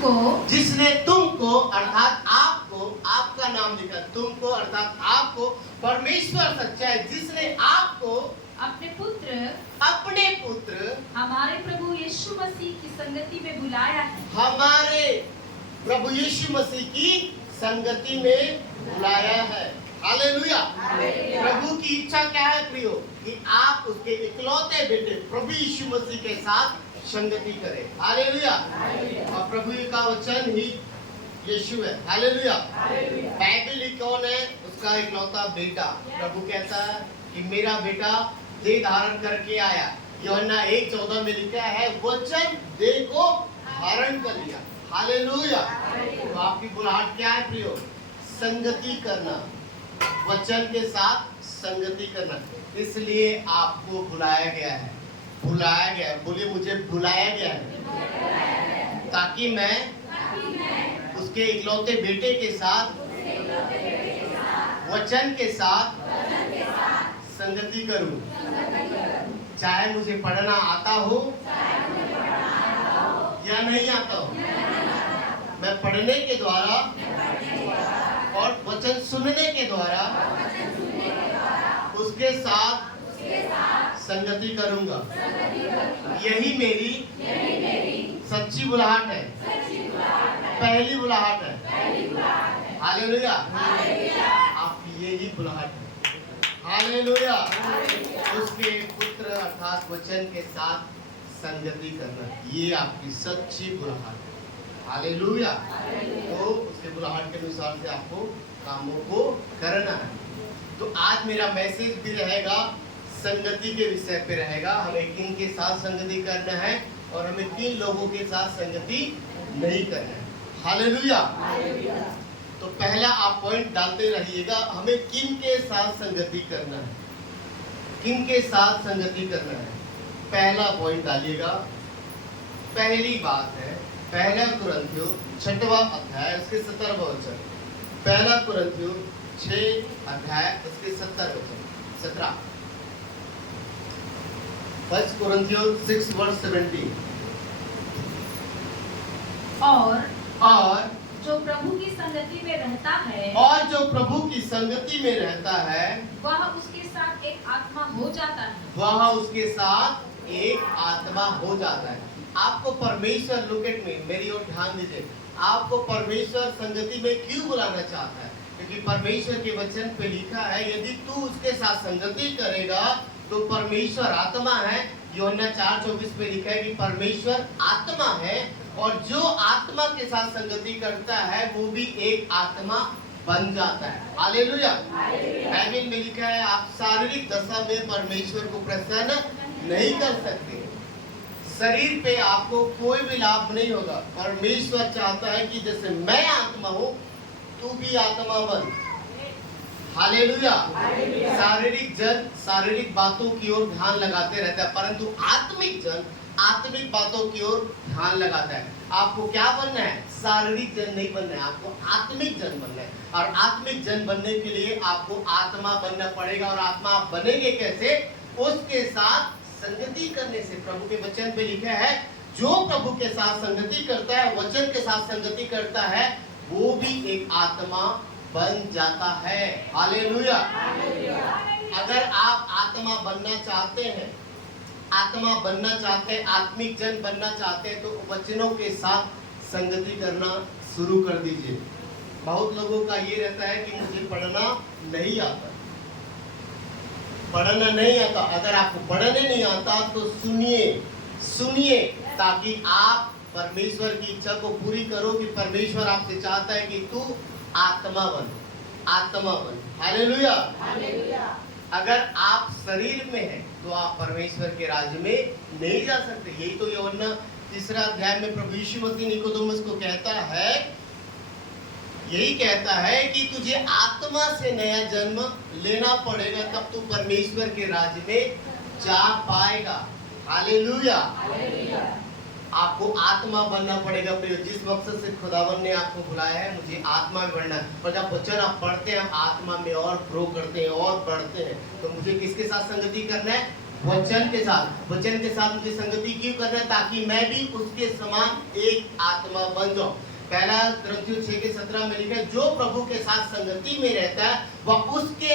तुमको अर्थात आपको, आपका नाम लिखा, तुमको अर्थात आपको परमेश्वर सच्चा है जिसने आपको अपने पुत्र हमारे प्रभु यीशु मसीह की संगति में बुलाया है। हमारे प्रभु यीशु मसीह की संगति में बुलाया है। हालेलुया। प्रभु की इच्छा क्या है प्रियो? कि आप उसके इकलौते बेटे प्रभु यीशु मसीह के साथ संगति करें। हालेलुया। और प्रभु का वचन ही यीशु है। हालेलुया। बाइबल ही कौन है? उसका इकलौता बेटा। प्रभु कहता है कि मेरा बेटा देह धारण करके आया। यूहन्ना 1:14 में लिखा है वचन देह को धारण कर लिया। हालेलुया। तो आपकी बुलाहट क्या है प्रियो? संगति करना, वचन के साथ संगति करना। इसलिए आपको बुलाया गया है। बुलाया गया है, बोलिए मुझे बुलाया गया है ताकि मैं उसके इकलौते बेटे के साथ, वचन के साथ संगति करूं। चाहे मुझे पढ़ना आता हो या नहीं आता हो, मैं पढ़ने के द्वारा और वचन सुनने के द्वारा उसके साथ संगति करूंगा। यही मेरी सच्ची बुलाहट है, पहली बुलाहट है। हालेलुया। आपकी यही बुलाहट है। हालेलुया। उसके पुत्र अर्थात वचन के साथ संगति करना, ये आपकी सच्ची बुलाहट है। हालेलुया। तो उसके बुलाहट के अनुसार से आपको कामों को करना है। तो आज मेरा मैसेज भी रहेगा संगति के विषय पे रहेगा। हमें किन के साथ संगति करना है और हमें किन लोगों के साथ संगति नहीं करना है। हालेलुया। तो पहला आप पॉइंट डालते रहिएगा, हमें किन के साथ संगति करना है, किन के साथ संगति करना है। पहला पॉइंट डालिएगा। पहली बात है पहला कुरिन्थियों 6वां अध्याय उसके 17वां वचन। पहला कुरिन्थियों 6 अध्याय उसके 17 वचन। 17 1 Corinthians 6:17। और जो प्रभु की संगति में रहता है, और जो प्रभु की संगति में रहता है वह उसके साथ एक आत्मा हो जाता है। वह उसके साथ एक आत्मा हो जाता है। आपको परमेश्वर, लुक एट मी, मेरी ओर ध्यान दीजिए, आपको परमेश्वर संगति में क्यों बुलाना चाहता है? क्योंकि परमेश्वर के वचन पे लिखा है यदि तू उसके साथ संगति करेगा तो परमेश्वर आत्मा है। यूहन्ना 4:24 में लिखा है कि परमेश्वर आत्मा है और जो आत्मा के साथ संगति करता है वो भी एक आत्मा बन जाता है। हालेलुया। बाइबल में लिखा है आप शारीरिक दशा में परमेश्वर को प्रसन्न नहीं कर सकते। शरीर पे आपको कोई भी लाभ नहीं होगा। परमेश्वर चाहता है कि जैसे मैं आत्मा हूँ तू भी आत्मा बन। हालेलुया। शारीरिक जन शारीरिक बातों की ओर ध्यान लगाते रहता है, परंतु आत्मिक जन आत्मिक बातों की ओर ध्यान लगाता है। आपको क्या बनना है? शारीरिक जन नहीं बनना है, आपको आत्मिक जन बनना है। और आत्मिक जन बनने के लिए आपको आत्मा बनना पड़ेगा। और आत्मा आप बनेंगे कैसे? उसके साथ संगति करने से। प्रभु के वचन पे लिखा है जो प्रभु के साथ संगति करता है, वचन के साथ संगति करता है, वो भी एक आत्मा बन जाता है। हालेलुया। अगर आप आत्मा बनना चाहते हैं, आत्मा बनना चाहते हैं, आत्मिक जन बनना चाहते हैं, तो वचनों के साथ संगति करना शुरू कर दीजिए। बहुत लोगों का ये रहता है कि मुझे पढ़ना नहीं आता, पढ़ना नहीं आता। अगर आपको पढ़ने नहीं आता तो सुनिए ताकि आप परमेश्वर की इच्छा को पूरी करो कि परमेश्वर आपसे चाहता है कि तू आत्मा बन, आत्मा बन। हालेलुया। अगर आप शरीर में हैं तो आप परमेश्वर के राज्य में नहीं जा सकते। यही तो यूहन्ना 3 अध्याय में प्रभु यीशु मसीह निकोदेमुस को कहता है, यही कहता है कि तुझे आत्मा से नया जन्म लेना पड़ेगा तब तू परमेश्वर के राज्य में जा पाएगा। हालेलुया। आपको आत्मा बनना पड़ेगा। जिस मकसद से खुदावन ने आपको बुलाया है, मुझे आत्मा में बढ़ना है। और जब वचन आप पढ़ते हैं, हम आत्मा में और ग्रो करते हैं और बढ़ते हैं। तो मुझे किसके साथ संगति करना है? वचन के साथ मुझे संगति क्यों करना है? ताकि मैं भी उसके समान एक आत्मा बन जाऊं। पहला कुरिन्थियों 6:17 में लिखा है, जो प्रभु के साथ संगति में रहता है वह उसके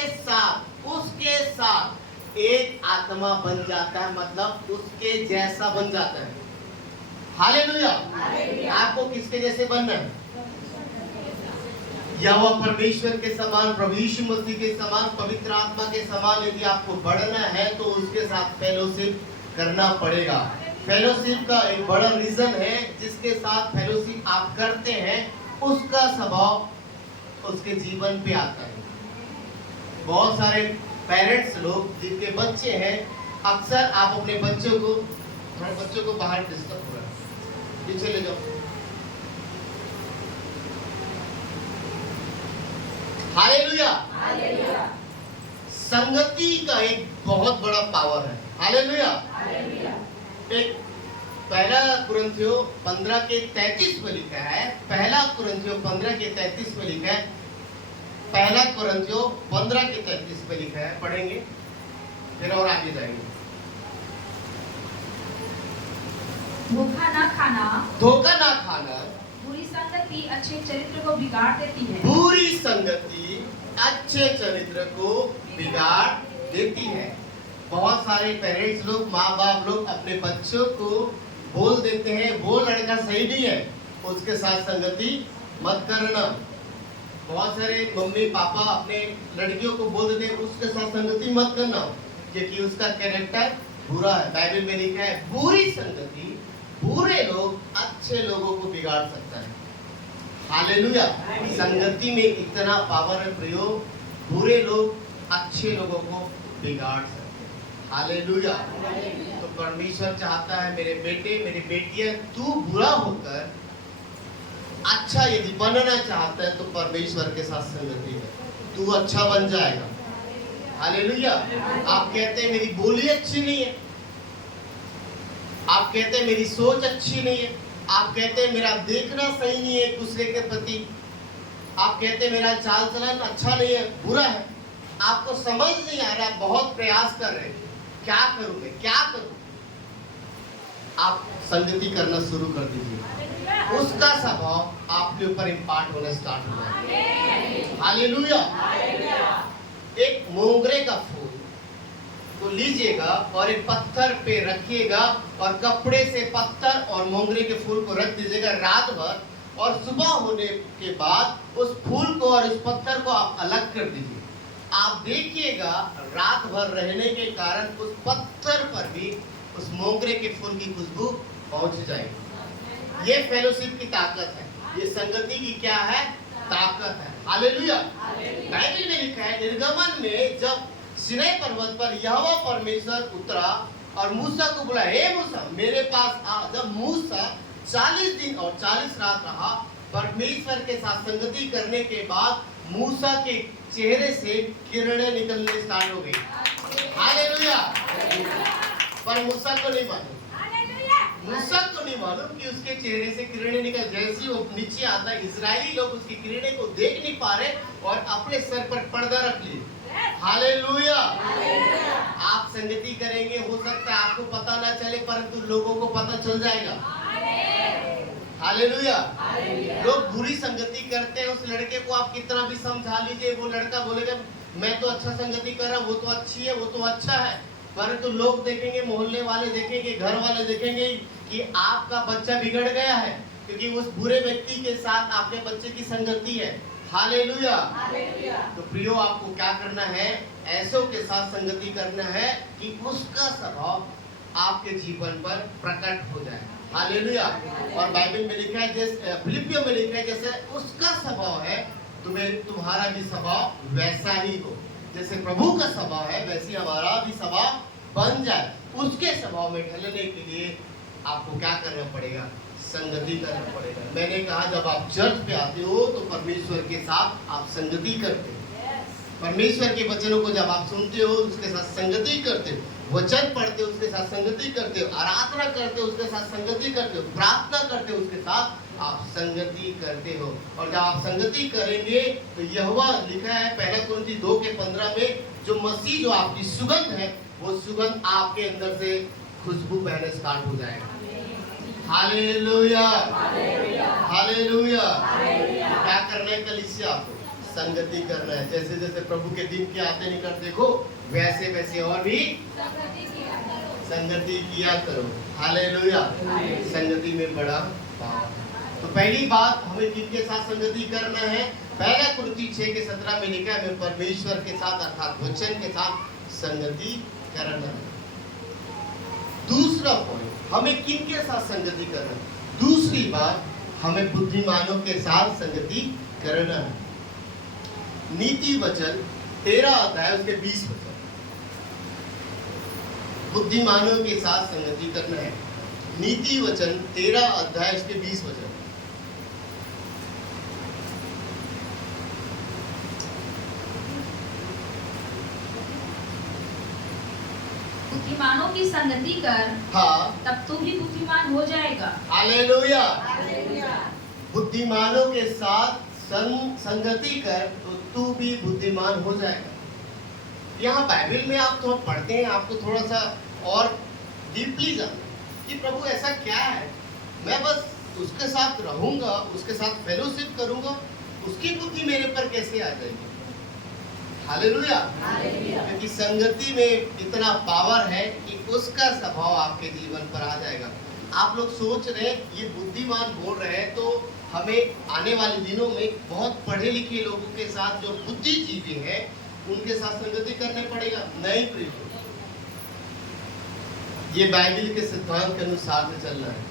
साथ एक आत्मा बन जाता है, मतलब उसके जैसा बन जाता है। हालेलुया। आपको किसके जैसे बनना है? यहोवा परमेश्वर के समान, प्रभु यीशु मसीह के समान, पवित्र आत्मा के समान यदि आपको बढ़ना है तो उसके साथ फेलोशिप करना पड़ेगा। फेलोशिप का एक बड़ा रीजन है, जिसके साथ फेलोशिप आप करते हैं उसका स्वभाव उसके जीवन पे आता है। बहुत सारे पेरेंट्स लोग जिनके बच्चे हैं, अक्सर आप अपने बच्चों को बाहर डिस्टर्ब हो रहा है, पीछे ले जाओ। हालेलुया। संगति का एक बहुत बड़ा पावर है। हालेलुया। एक पहला कुरिन्थियों 15:33 में लिखा है, पहला कुरिन्थियों 15:33 में लिखा है, पहला कुरिन्थियों 15:33 में लिखा है, पढ़ेंगे फिर और आगे जाएंगे। धोखा ना खाना, बुरी संगति अच्छे चरित्र को बिगाड़ देती है। बुरी संगति अच्छे चरित्र को बिगाड़ देती है। बहुत सारे पेरेंट्स लोग, माँ बाप लोग अपने बच्चों को बोल देते हैं, वो लड़का सही नहीं है, उसके साथ संगति मत करना। बहुत सारे मम्मी पापा अपने लड़कियों को बोल देते हैं, उसके साथ संगति मत करना, क्योंकि उसका कैरेक्टर बुरा है। बाइबल में लिखा है, बुरी संगति, बुरे लोग अच्छे लोगों को बिगाड़ सकता है। हालेलुया। संगति में इतना पावर है प्रयोग, बुरे लोग अच्छे लोगों को बिगाड़ सकते हैं। हालेलुया। तो परमेश्वर चाहता है, मेरे बेटे मेरी बेटियां, तू बुरा होकर अच्छा यदि बनना चाहता है तो परमेश्वर के साथ संगति है, तू अच्छा बन जाएगा। हालेलुया। आप कहते हैं मेरी बोली अच्छी नहीं है, आप कहते हैं मेरी सोच अच्छी नहीं है, आप कहते हैं मेरा देखना सही नहीं है एक दूसरे के प्रति, आप कहते हैं मेरा चाल चलन अच्छा नहीं है, बुरा है, आपको समझ नहीं आ रहा, बहुत प्रयास कर रहे हैं, क्या करूं मैं, क्या करूं? आप संगति करना शुरू कर दीजिए, उसका स्वभाव आपके ऊपर इम्पार्ट होना स्टार्ट हो जाएगा। हालेलुया। एक मोगरे का फूल को लीजिएगा और एक पत्थर पे रखिएगा और कपड़े से पत्थर और मोगरे के फूल को रख दीजिएगा रात भर, और सुबह होने के बाद उस फूल को और उस पत्थर को आप अलग कर दीजिए। आप देखिएगा रात भर रहने के कारण उस पत्थर पर भी उस मोगरे के फूल की खुशबू पहुंच जाएगी। ये फेलोशिप की ताकत है, ये संगति की क्या है? ताकत है। हालेलुया। बाइबल में लिखा है, निर्गमन में जब सिनै पर्वत पर यहोवा परमेश्वर उतरा और मूसा को बुलाया, हे मूसा मेरे पास आ। जब मूसा 40 दिन और 40 रात रहा, परमेश्वर के साथ संगति करने के बाद मूसा के चेहरे से किरणें निकलने स्टार्ट हो गई। हालेलुया। पर मूसा को नहीं मालूम, मूसा को नहीं मालूम कि उसके चेहरे से किरणें निकल, जैसी वो नीचे आता है, इजरायली लोग उसकी किरणें को देख नहीं पा रहे और अपने सर पर पर्दा रख लिए। हालेलुया। आप संगति करेंगे, हो सकता है आपको पता ना चले, परंतु लोगों को पता चल जाएगा। हालेलुया। लोग बुरी संगति करते हैं, उस लड़के को आप कितना भी समझा लीजिए, वो लड़का बोलेगा मैं तो अच्छा संगति कर रहा हूँ, वो तो अच्छी है, वो तो अच्छा है, परंतु लोग देखेंगे, मोहल्ले वाले देखेंगे, घर वाले देखेंगे कि आपका बच्चा बिगड़ गया है, क्योंकि उस बुरे व्यक्ति के साथ आपके बच्चे की संगति है। हालेलुया। तो प्रियो, आपको क्या करना है? ऐसों के साथ संगति करना है कि उसका स्वभाव आपके जीवन पर प्रकट हो जाए। हालेलुया। और बाइबल में लिखा है, जैसे फिलिपियों में लिखा है, जैसे उसका स्वभाव है तुम्हारा भी स्वभाव वैसा ही हो, जैसे प्रभु का स्वभाव है वैसे हमारा भी स्वभाव बन जाए। उसके स्वभाव में ढलने के लिए आपको क्या करना पड़ेगा? संगति करना पड़ेगा। मैंने कहा, जब आप चर्च पे आते हो तो परमेश्वर के साथ आप संगति करते हो, परमेश्वर के वचनों को जब आप सुनते हो उसके साथ संगति करते हो, वचन पढ़ते हो उसके साथ संगति करते हो, आराधना करते हो उसके साथ संगति करते हो, प्रार्थना करते हो उसके साथ आप संगति करते हो। और जब आप संगति करेंगे तो यहोवा लिखा है पहला कुरिन्थियों 2:15 में, जो मसीह जो आपकी सुगंध है वो सुगंध आपके अंदर से खुशबू बहने स्टार्ट हो जाएगा। Hallelujah, hallelujah. क्या करना है कलीसिया? आपको संगति करना है। जैसे जैसे प्रभु के दिन के आते निकट देखो, वैसे वैसे और भी संगति किया करो। हालेलुया। संगति में बड़ा पावर। तो पहली बात, हमें किनके साथ संगति करना है? पहला कुरिन्थियों 6:17 में लिखा है, हमें परमेश्वर के साथ अर्थात वचन के साथ संगति करना है। दूसरा पॉइंट, हमें किनके साथ संगति करना है? दूसरी बात, हमें बुद्धिमानों के साथ संगति करना है। नीति वचन 13 अध्याय उसके 20 वचन, बुद्धिमानों के साथ संगति करना है। नीति वचन 13 अध्याय उसके 20 वचन। बुद्धिमानों की संगति कर, हाँ, तब तू भी बुद्धिमान हो जाएगा। हालेलुया। बुद्धिमानों के साथ संगति कर तो तू भी बुद्धिमान हो जाएगा। यहाँ बाइबल में आप तो पढ़ते हैं, आपको थोड़ा सा और डीपली जानना कि प्रभु ऐसा क्या है, मैं बस उसके साथ रहूंगा, उसके साथ फेलोशिप करूंगा, उसकी बुद्धि मेरे पर कैसे आ जाएगी? हालेलुया। क्योंकि संगति में इतना पावर है कि उसका स्वभाव आपके जीवन पर आ जाएगा। आप लोग सोच रहे हैं ये बुद्धिमान बोल रहे हैं, तो हमें आने वाले दिनों में बहुत पढ़े लिखे लोगों के साथ, जो बुद्धिजीवी हैं, उनके साथ संगति करने पड़ेगा। नहीं प्रिय, ये बाइबल के सिद्धांत के अनुसार से चलना है।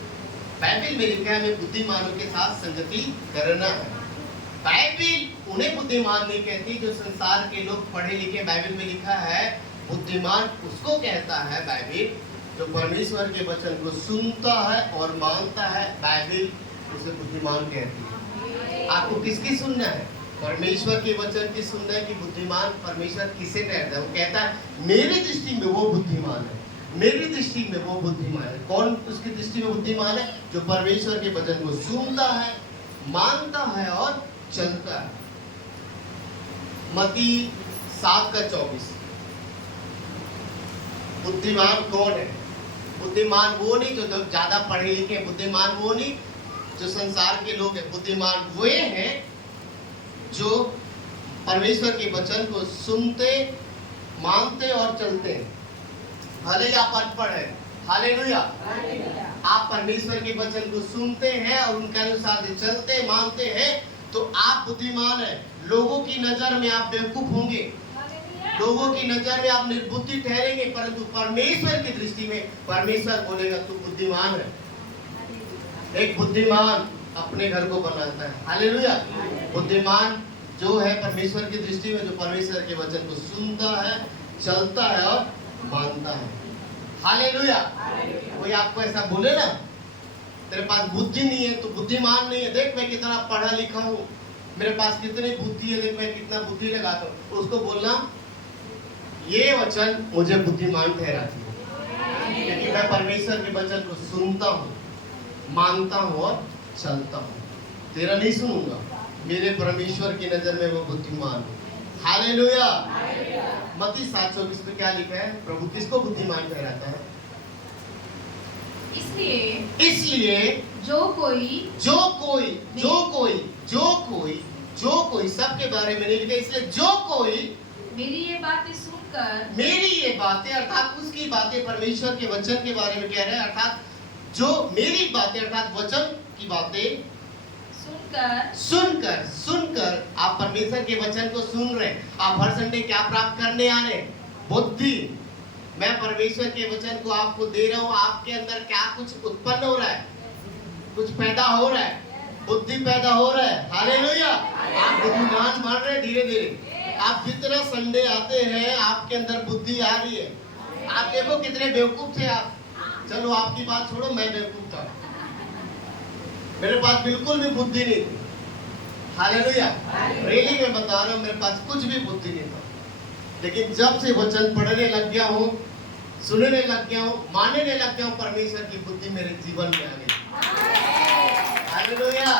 बाइबल में लिखा है हमें बुद्धिमानों के साथ संगति करना है। बाइबल उन्हें बुद्धिमान नहीं कहती जो संसार के लोग पढ़े लिखे। बाइबल में लिखा है बुद्धिमान उसको कहता है बाइबल जो परमेश्वर के वचन को सुनता है और मानता है। बाइबल उसे बुद्धिमान कहती है। आपको किसकी सुनना है? परमेश्वर के वचन की सुनना है कि बुद्धिमान परमेश्वर किसे कहता है? वो कहता है मेरी दृष्टि में वो बुद्धिमान है, मेरी दृष्टि में वो बुद्धिमान है। कौन उसकी दृष्टि में बुद्धिमान है? जो परमेश्वर के वचन को सुनता है, मानता है और चलता है। मत्ती 7:24। बुद्धिमान कौन है? बुद्धिमान वो नहीं जो ज्यादा पढ़े लिखे हैं, बुद्धिमान वो नहीं जो संसार के लोग हैं। बुद्धिमान वे हैं जो परमेश्वर के वचन को सुनते, मानते और चलते हैं। भले ही आप अनपढ़ हैं, हालेलुया, आप परमेश्वर के वचन को सुनते हैं और उनके अनुसार चलते, मानते हैं, तो आप बुद्धिमान हैं। लोगों की नजर में आप बेवकूफ होंगे, लोगों की नजर में आप निर्बुद्धि ठहरेंगे, परंतु परमेश्वर की दृष्टि में परमेश्वर बोलेगा तू बुद्धिमान है। एक बुद्धिमान अपने घर को बनाता है, हालेलुया। बुद्धिमान जो है परमेश्वर की दृष्टि में, जो परमेश्वर के वचन को सुनता है, चलता है और मानता है, हालेलुया। कोई आपको ऐसा बोले ना तेरे पास बुद्धि नहीं है, तो बुद्धिमान नहीं है, देख मैं कितना पढ़ा लिखा हूँ, मेरे पास कितनी बुद्धि है, देख मैं कितना बुद्धि लगाता हूँ, उसको बोलना ये वचन मुझे बुद्धिमान ठहराती है क्योंकि मैं परमेश्वर के वचन को सुनता हूँ, मानता हूँ और चलता हूँ। तेरा नहीं सुनूंगा, मेरे परमेश्वर की नजर में वो बुद्धिमान हूँ, हालेलुया। मत्ती 7:24 में क्या लिखा है? प्रभु किसको बुद्धिमान ठहराता है? इसलिए जो कोई सबके बारे में नहीं लिखा, इसलिए जो कोई मेरी ये बातें अर्थात उसकी बातें परमेश्वर के वचन के बारे में कह रहे हैं, अर्थात जो मेरी बातें अर्थात वचन की बातें सुनकर आप परमेश्वर के वचन को सुन रहे हैं। आप हर संडे क्या प्राप्त करने आ रहे हैं? बुद्धि। मैं परमेश्वर के वचन को आपको दे रहा हूँ, आपके अंदर क्या कुछ उत्पन्न हो रहा है? कुछ पैदा हो रहा है, बुद्धि पैदा हो रहा है, हालेलुया। आप बुद्धिमान बन रहे हैं धीरे धीरे। आप जितना संडे आते हैं आपके अंदर बुद्धि आ रही है। आप देखो कितने बेवकूफ थे आप, चलो आपकी बात छोड़ो, मैं बेवकूफ था, मेरे पास बिल्कुल भी बुद्धि नहीं थी, हालेलुया। रियली मैं बता रहा हूँ, मेरे पास कुछ भी बुद्धि नहीं था, लेकिन जब से वचन पढ़ने लग गया हूँ, सुनने लग गया हूँ, मानने लग गया हूँ, परमेश्वर की बुद्धि मेरे जीवन में आ गई, हालेलुया।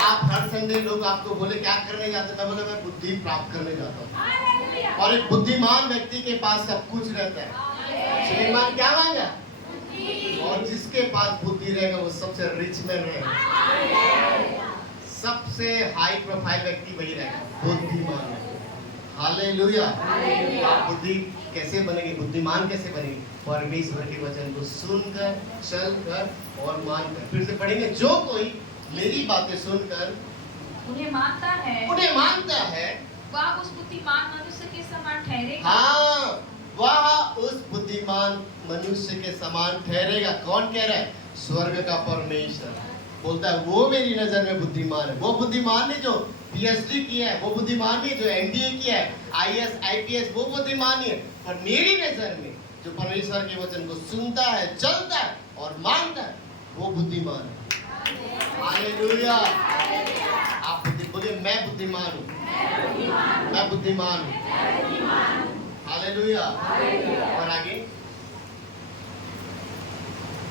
आप हर संडे लोग आपको बोले क्या करने जाते, मैं बोले मैं बुद्धि प्राप्त करने जाता हूँ। और एक बुद्धिमान व्यक्ति के पास सब कुछ रहता है। सुलेमान क्या मांगा? और जिसके पास बुद्धि रहेगा वो सबसे रिच मैन रहेगा, सबसे हाई प्रोफाइल व्यक्ति वही रहेगा, बुद्धिमान। हालेलुया। बुद्धि कैसे बनेगी, बुद्धिमान कैसे बनेगी? परमेश्वर के वचन को सुनकर, चलकर और मानकर। फिर से पढ़ेंगे, जो कोई मेरी बातें सुनकर उन्हें मानता है वह उस बुद्धिमान मनुष्य के समान ठहरेगा। हाँ, वह उस बुद्धिमान मनुष्य के समान ठहरेगा। कौन कह रहा है? स्वर्ग का परमेश्वर बोलता है वो मेरी नजर में बुद्धिमान है। वो बुद्धिमान नहीं जो पीएचडी किया है, वो बुद्धिमान नहीं जो एनडीए किया है, आईएएस आईपीएस, वो बुद्धिमान नहीं है। पर मेरी नजर में जो परमेश्वर के वचन को सुनता है, चलता है और मानता है, वो बुद्धिमान है। हालेलुया। आप बोलिए मैं बुद्धिमान हूँ, मैं बुद्धिमान हूँ। हालेलुया। और आगे,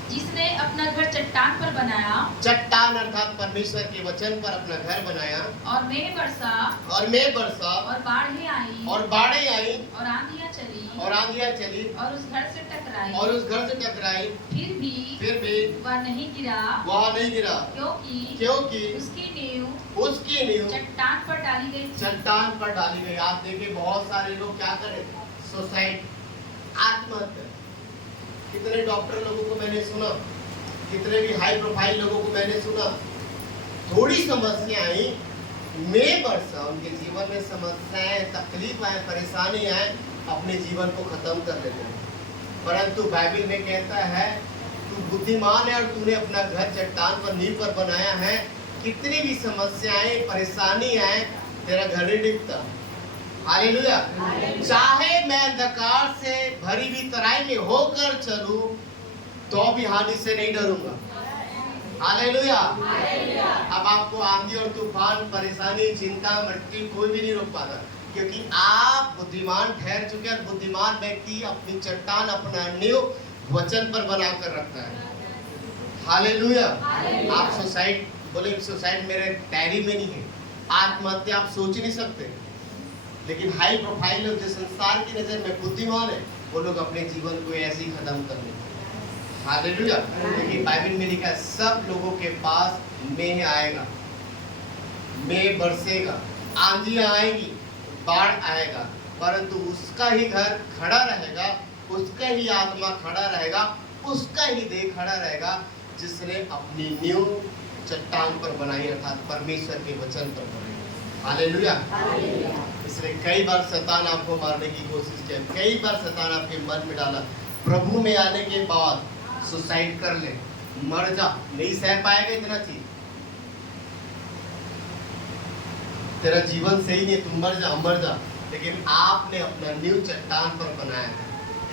जिसने अपना घर चट्टान पर बनाया, चट्टान अर्थात परमेश्वर के वचन पर अपना घर बनाया, और मेघ बरसा, और बाढ़ें आई, और बाढ़ें आई, और आंधियां चली, और उस घर से टकराई, फिर भी वह नहीं गिरा, क्योंकि उसकी नींव चट्टान पर डाली गई। आप देखिए बहुत सारे लोग क्या करें, सुसाइड, आत्महत्या। कितने डॉक्टर लोगों को मैंने सुना, कितने भी हाई प्रोफाइल लोगों को मैंने सुना, थोड़ी समस्याएं में बरसा, उनके जीवन में समस्याएं, तकलीफ आए, परेशानी आए, अपने जीवन को खत्म कर लेते हैं। परंतु बाइबल में कहता है तू बुद्धिमान है और तूने अपना घर चट्टान पर, नींव पर बनाया है। कितनी भी समस्याएं, परेशानी आए, तेरा घर नहीं दिखता। हालेलुया। चाहे मैं अंधकार से भरी हुई तराई में होकर चलूं तो भी हानि से नहीं डरूंगा। हालेलुया। अब आपको आंधी और तूफान, परेशानी, चिंता, मृत्यु कोई भी नहीं रोक पाता, क्योंकि आप बुद्धिमान ठहर चुके हैं। बुद्धिमान व्यक्ति अपनी चट्टान, अपना नींव वचन पर बनाकर रखता है। हालेलुया। आप सुसाइड बोले, सुसाइड मेरे डायरी में नहीं है, आत्महत्या आप सोच नहीं सकते। लेकिन हाई प्रोफाइल लोग जो संसार की नजर में बुद्धिमान है, वो लोग अपने जीवन को ऐसे ही खत्म कर लेते हैं। हालेलुया। लेकिन बाइबल में लिखा है सब लोगों के पास मेह आएगा, मेह बरसेगा, आंधियां आएगी, बाढ़ आएगा, परंतु उसका ही घर खड़ा रहेगा, उसका ही आत्मा खड़ा रहेगा, उसका ही देह खड़ा रहेगा, जिसने अपनी नींव चट्टान पर बनाई, अर्थात परमेश्वर के वचन पर बनाई। हालेलुया। इसलिए कई बार शैतान आपको मारने की कोशिश किया, कई बार शैतान आपके मन में डाला, प्रभु में आने के बाद सुसाइड कर ले, मर जा, नहीं सह पाएगा इतना चीज, तेरा जीवन सही नहीं, तुम मर जा। लेकिन आपने अपना नींव चट्टान पर बनाया है,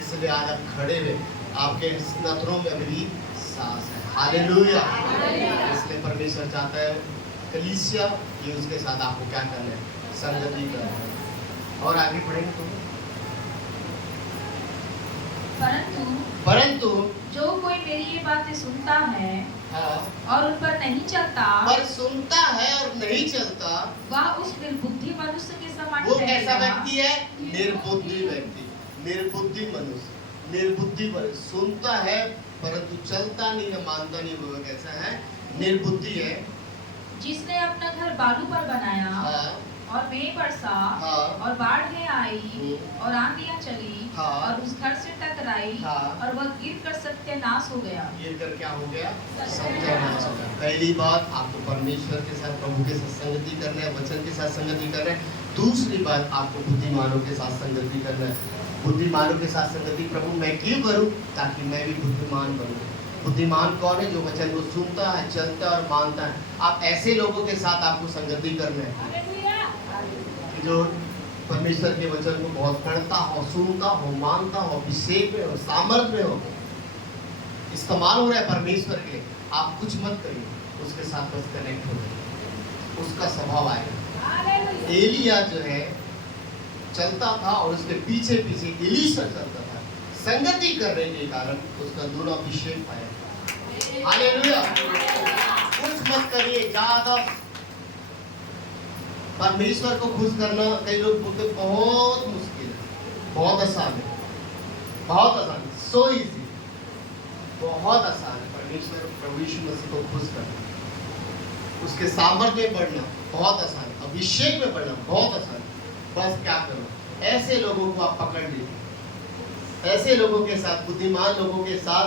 इसलिए आज आप खड़े हुए, आपके नथनों में अभी सांस है। हालेलुया। इसलिए परमेश्वर चाहता है कलीसिया कि उसके साथ आपको क्या करना है, संगति करना है। और आगे पढ़ेंगे तो, परंतु जो कोई मेरी ये बातें सुनता है, हाँ, और उन पर नहीं चलता, पर सुनता है और नहीं चलता, वह उस निर्बुद्धि मनुष्य के समान वो कैसा ठहरेगा। व्यक्ति है? निर्बुद्धि व्यक्ति, निर्बुद्धि मनुष्य, निर्बुद्धि मनुष्य। सुनता है परंतु चलता नहीं है, मानता नहीं, वो कैसा है? निर्बुद्धि है। जिसने अपना घर बालू पर बनाया, हाँ, और मेघ बरसा, हाँ, और बाढ़ें आई, और आंधियां चली, हाँ, और उस घर से टकराई, हाँ, और वह गिरकर सत्यानाश हो गया। गिरकर क्या हो गया? सत्यानाश हो गया। पहली बात, आपको परमेश्वर के साथ, प्रभु के साथ संगति करना है, वचन के साथ संगति करना है। दूसरी बात, आपको बुद्धिमानों के साथ संगति करना है। बुद्धिमानों के साथ संगति प्रभु मैं क्यों करूं? ताकि मैं भी बुद्धिमान बनूं। बुद्धिमान कौन है? जो वचन को सुनता है, चलता है और मानता है। आप ऐसे लोगों के साथ आपको संगति करना है जो परमेश्वर के वचन को बहुत पढ़ता हो, सुनता हो, मानता हो, अभिषेक में हो, सामर्थ में हो, इस्तेमाल हो रहा है परमेश्वर के। आप कुछ मत करिए, उसके साथ बस कनेक्ट हो जाइए, उसका स्वभाव आएगा। एलिया जो है चलता था और उसके पीछे पीछे एलीशा चलता था, संगति करने के कारण उसका दोनों अभिषेक पाया। हालेलुया। कुछ मत करिए, ज्यादा परमेश्वर को खुश करना कई लोग बोलते बहुत मुश्किल है, बहुत आसान है, बहुत आसान, सो इजी, बहुत आसान है परमेश्वर प्रभु यीशु मसीह को खुश करना, उसके सामर्थ्य में बढ़ना बहुत आसान है, अभिषेक में बढ़ना बहुत आसान है। बस क्या करो, ऐसे लोगों को आप पकड़ लीजिए, ऐसे लोगों के साथ, बुद्धिमान लोगों के साथ,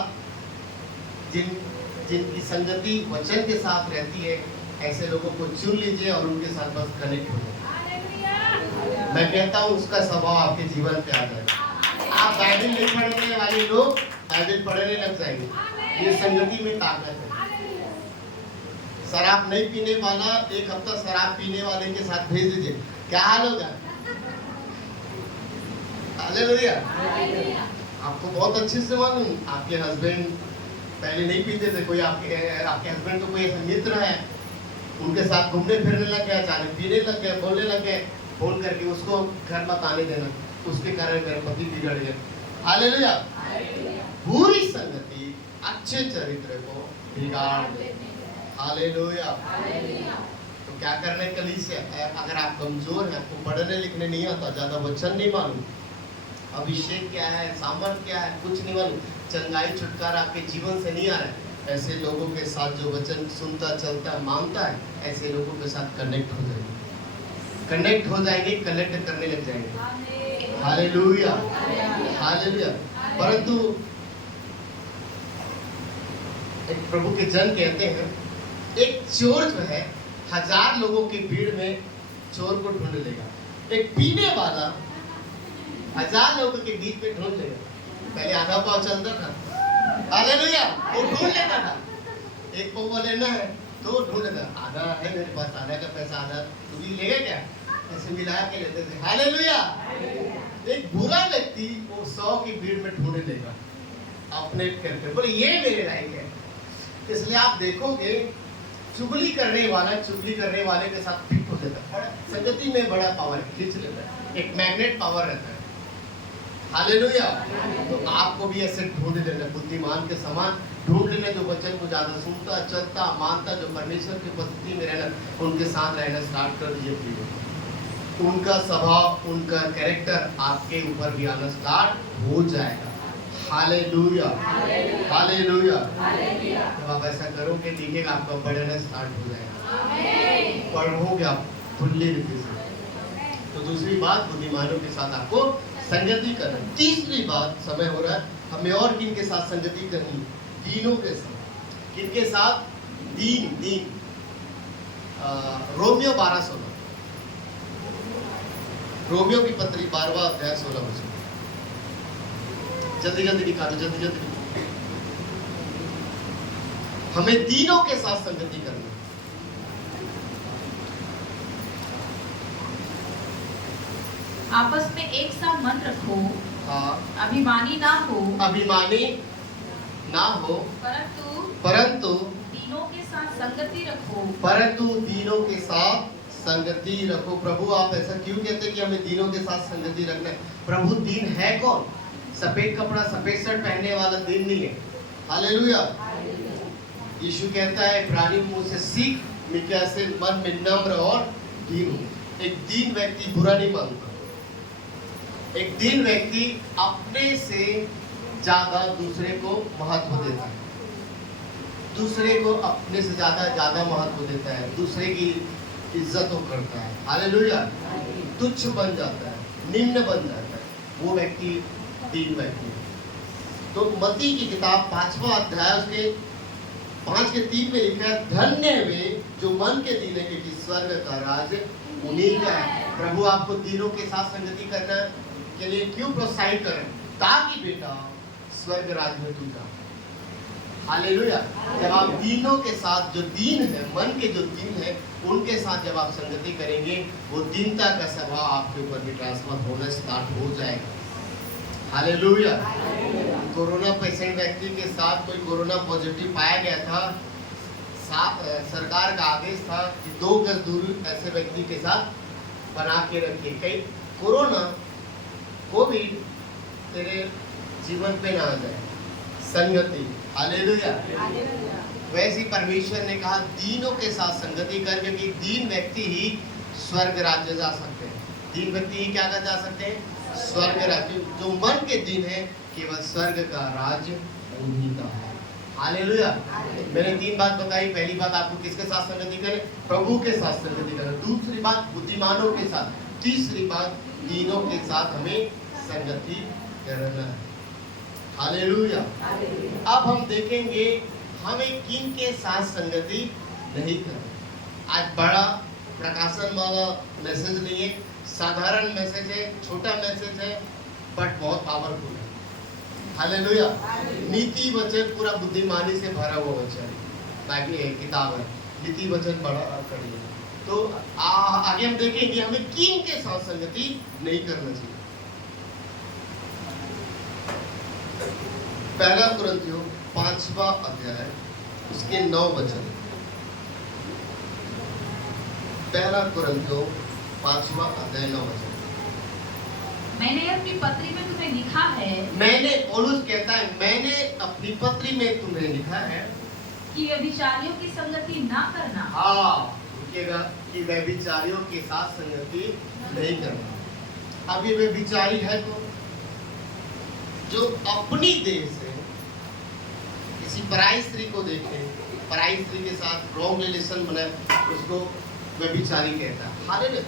जिनकी संगति वचन के साथ रहती है, ऐसे लोगों को चुन लीजिए और उनके साथ बस कनेक्ट हो जाए। मैं कहता हूँ उसका स्वभाव आपके जीवन पे आ जाएगा। आप बाइबल नहीं पढ़ने वाले लोग बाइबल पढ़ने लग जाएंगे। ये संगति में ताकत है। शराब नहीं पीने वाला एक हफ्ता शराब पीने वाले के साथ भेज दीजिए, क्या हाल होगा? हालेलुया। आपको बहुत अच्छे से मालूम, आपके हस्बैंड पहले नहीं पीते थे, कोई आपके हस्बैंड तो कोई ऐसा मित्र है, उनके साथ घूमने फिरने लग गया, अचानक पीने लग गए, बोलने लग गए, फोन करके उसको घर मत आने देना, उसके कारण मेरा पति बिगड़ गया। हालेलुया। बुरी संगति अच्छे चरित्र को बिगाड़ देती है। हालेलुया। तो क्या करना है कलीसिया? अगर आप कमजोर हैं, आपको पढ़ने लिखने नहीं आता, ज्यादा वचन नहीं मालूम, अभिषेक क्या है, सामर्थ क्या है, कुछ नहीं मालूम, चंगाई छुटकारा आपके जीवन से नहीं आ रहा है, ऐसे लोगों के साथ जो वचन सुनता, चलता, मानता है, ऐसे लोगों के साथ कनेक्ट हो जाएंगे, कनेक्ट हो जाएंगे, कनेक्ट करने लग जाएंगे। Hallelujah, hallelujah. परंतु एक प्रभु के जन कहते हैं, एक चोर जो है 1000 लोगों की भीड़ में चोर को ढूंढ लेगा, एक पीने वाला 1000 लोगों के बीच में ढूंढ लेगा। पहले आधा पाव चलता था, हालेलुया, वो ढूंढ लेता था, एक पौवा लेना है तो ढूंढ लेता, आधा है मेरे पास, आधा का पैसा आधा तू भी लेगा क्या, ऐसे मिला के लेते थे। हालेलुया। एक बुरा व्यक्ति वो 100 की भीड़ में ढूंढ लेगा अपने करके, बोले ये मेरे लायक है। इसलिए आप देखोगे चुगली करने वाले के साथ फिट हो जाता है, संगति में बड़ा पावर खींच लेता है, एक मैग्नेट पावर रहता है। हालेलुया। तो आपको भी ऐसे ढूंढ लेना, बुद्धिमान के समान ढूंढ लेना, जो वचन को ज्यादा सुनता, चलता, मानता, जो परमेश्वर की उपस्थिति में रहना, उनके साथ रहना स्टार्ट कर दीजिए। उनका स्वभाव, उनका कैरेक्टर आपके ऊपर भी आना स्टार्ट हो जाएगा। Hallelujah, hallelujah. जब आप ऐसा करोगे, देखिएगा आपका बढ़ना स्टार्ट हो जाएगा, पढ़ोगे आप खुली रीति से। तो दूसरी बात, बुद्धिमानों के साथ आपको संगति करना। तीसरी बात, समय हो रहा है, हमें और किनके साथ संगति करनी? दीनों के साथ। किनके साथ? दीन। रोमियो 12:16, रोमियो की पत्री 12वां अध्याय 16 वचन। जल्दी निकालो, जल्दी। हमें दीनों के साथ संगति करनी। आपस में एक सा मन रखो। हाँ। अभिमानी ना हो, परंतु दीनों के साथ संगति रखो। प्रभु आप ऐसा क्यों कहते हैं कि हमें दीनों के साथ संगति रखना है? प्रभु दीन है कौन? सफेद कपड़ा, सफेद शर्ट पहनने वाला दीन नहीं है। हालेलुया। यीशु कहता है, प्राणी मुंह से सीख, मिक्या से मन में नम्र और दीन हो। एक दीन व्यक्ति बुरा नहीं मानता, एक दीन व्यक्ति अपने से ज्यादा दूसरे को महत्व देता है, दूसरे को अपने से ज्यादा महत्व देता है, दूसरे की इज्जत करता है। हालेलुया। तुच्छ बन जाता है, निम्न बन जाता है, वो व्यक्ति दीन व्यक्ति है। तो मत्ती की किताब 5वां अध्याय उसके 5:3 में लिखा है, धन्य वे जो मन के दीन है, क्योंकि स्वर्ग का राज उन्हीं का है। प्रभु आपको दीनों के साथ संगति करना के लिए क्यों प्रोत्साहित करें? ताकि बेटा स्वर्ग राज में तू जा। हालेलुया। जब आप दीनों के साथ, जो दीन है, मन के जो दीन है, उनके साथ जब आप संगति करेंगे, वो दीनता का स्वभाव आपके ऊपर भी ट्रांसफर होना स्टार्ट हो जाएगा। हालेलुया। कोरोना पेशेंट व्यक्ति के साथ कोई कोरोना पॉजिटिव पाया गया था, सरकार का आदेश था कि 2 गज दूरी ऐसे व्यक्ति के साथ बना के रखिए, कहीं कोरोना कोविड तेरे जीवन पे ना आ जाए। संगति। हालेलुया। वैसे परमेश्वर ने कहा दीनों के साथ संगति कर, क्योंकि दीन व्यक्ति ही स्वर्ग राज्य जा सकते हैं। 3 व्यक्ति ही क्या कर जा सकते हैं? स्वर्ग राज्य। जो मन के दिन है केवल स्वर्ग का राज्य उन्हीं का है। हालेलुया। मैंने 3 बात बताई। पहली बात, आपको किसके साथ संगति करें? प्रभु के साथ संगति करें। दूसरी बात, बुद्धिमानों के साथ। तीसरी बात, दीनों के साथ हमें संगति करना है। हालेलुया। अब हम देखेंगे हमें किन के साथ संगति नहीं करना। आज बड़ा प्रकाशन वाला मैसेज नहीं है, साधारण मैसेज है, छोटा मैसेज है, बट बहुत पावरफुल है। हालेलुया। नीति वचन पूरा बुद्धिमानी से भरा हुआ वचन बाइबल किताब है। नीति वचन बड़ा कड़ी है। तो आगे हम देखेंगे हमें किन के साथ संगति नहीं करना चाहिए। पहला कुरिन्थियों 5वां अध्याय उसके 9 वचन। पहला कुरिन्थियों 5वां अध्याय 9 वचन। मैंने अपनी पत्री में तुम्हें लिखा है, मैंने, पौलुस कहता है, मैंने अपनी पत्री में तुम्हें लिखा है कि व्यभिचारियों की संगति ना करना। लिखेगा कि व्यभिचारियों के साथ संगति नहीं करना। अब ये व्यभिचारी है तो जो अपनी देह से किसी पराई स्त्री को देखे, पराई स्त्री के साथ रॉन्ग रिलेशन बनाए, उसको व्यभिचारी कहता है। हालेलुया।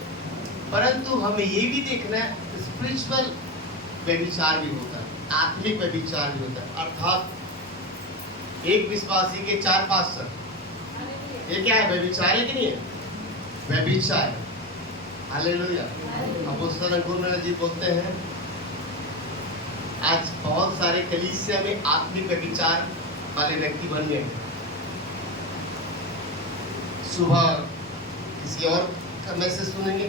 परंतु हमें ये भी देखना है स्पिरिचुअल व्यभिचार भी होता है, आत्मिक व्यभिचार भी होता है। अर्थात एक विश्वासी के 4 पास्टर, ये क्या है? व्यभिचार है कि नहीं है? व्यभिचार है। हालेलुया। अपोस्तल अंकुर जी बोलते हैं आज बहुत सारे कलीसिया में आत्मिक व्यभिचार वाले व्यक्ति बन गए। सुबह किसी और का मैसेज सुनेंगे,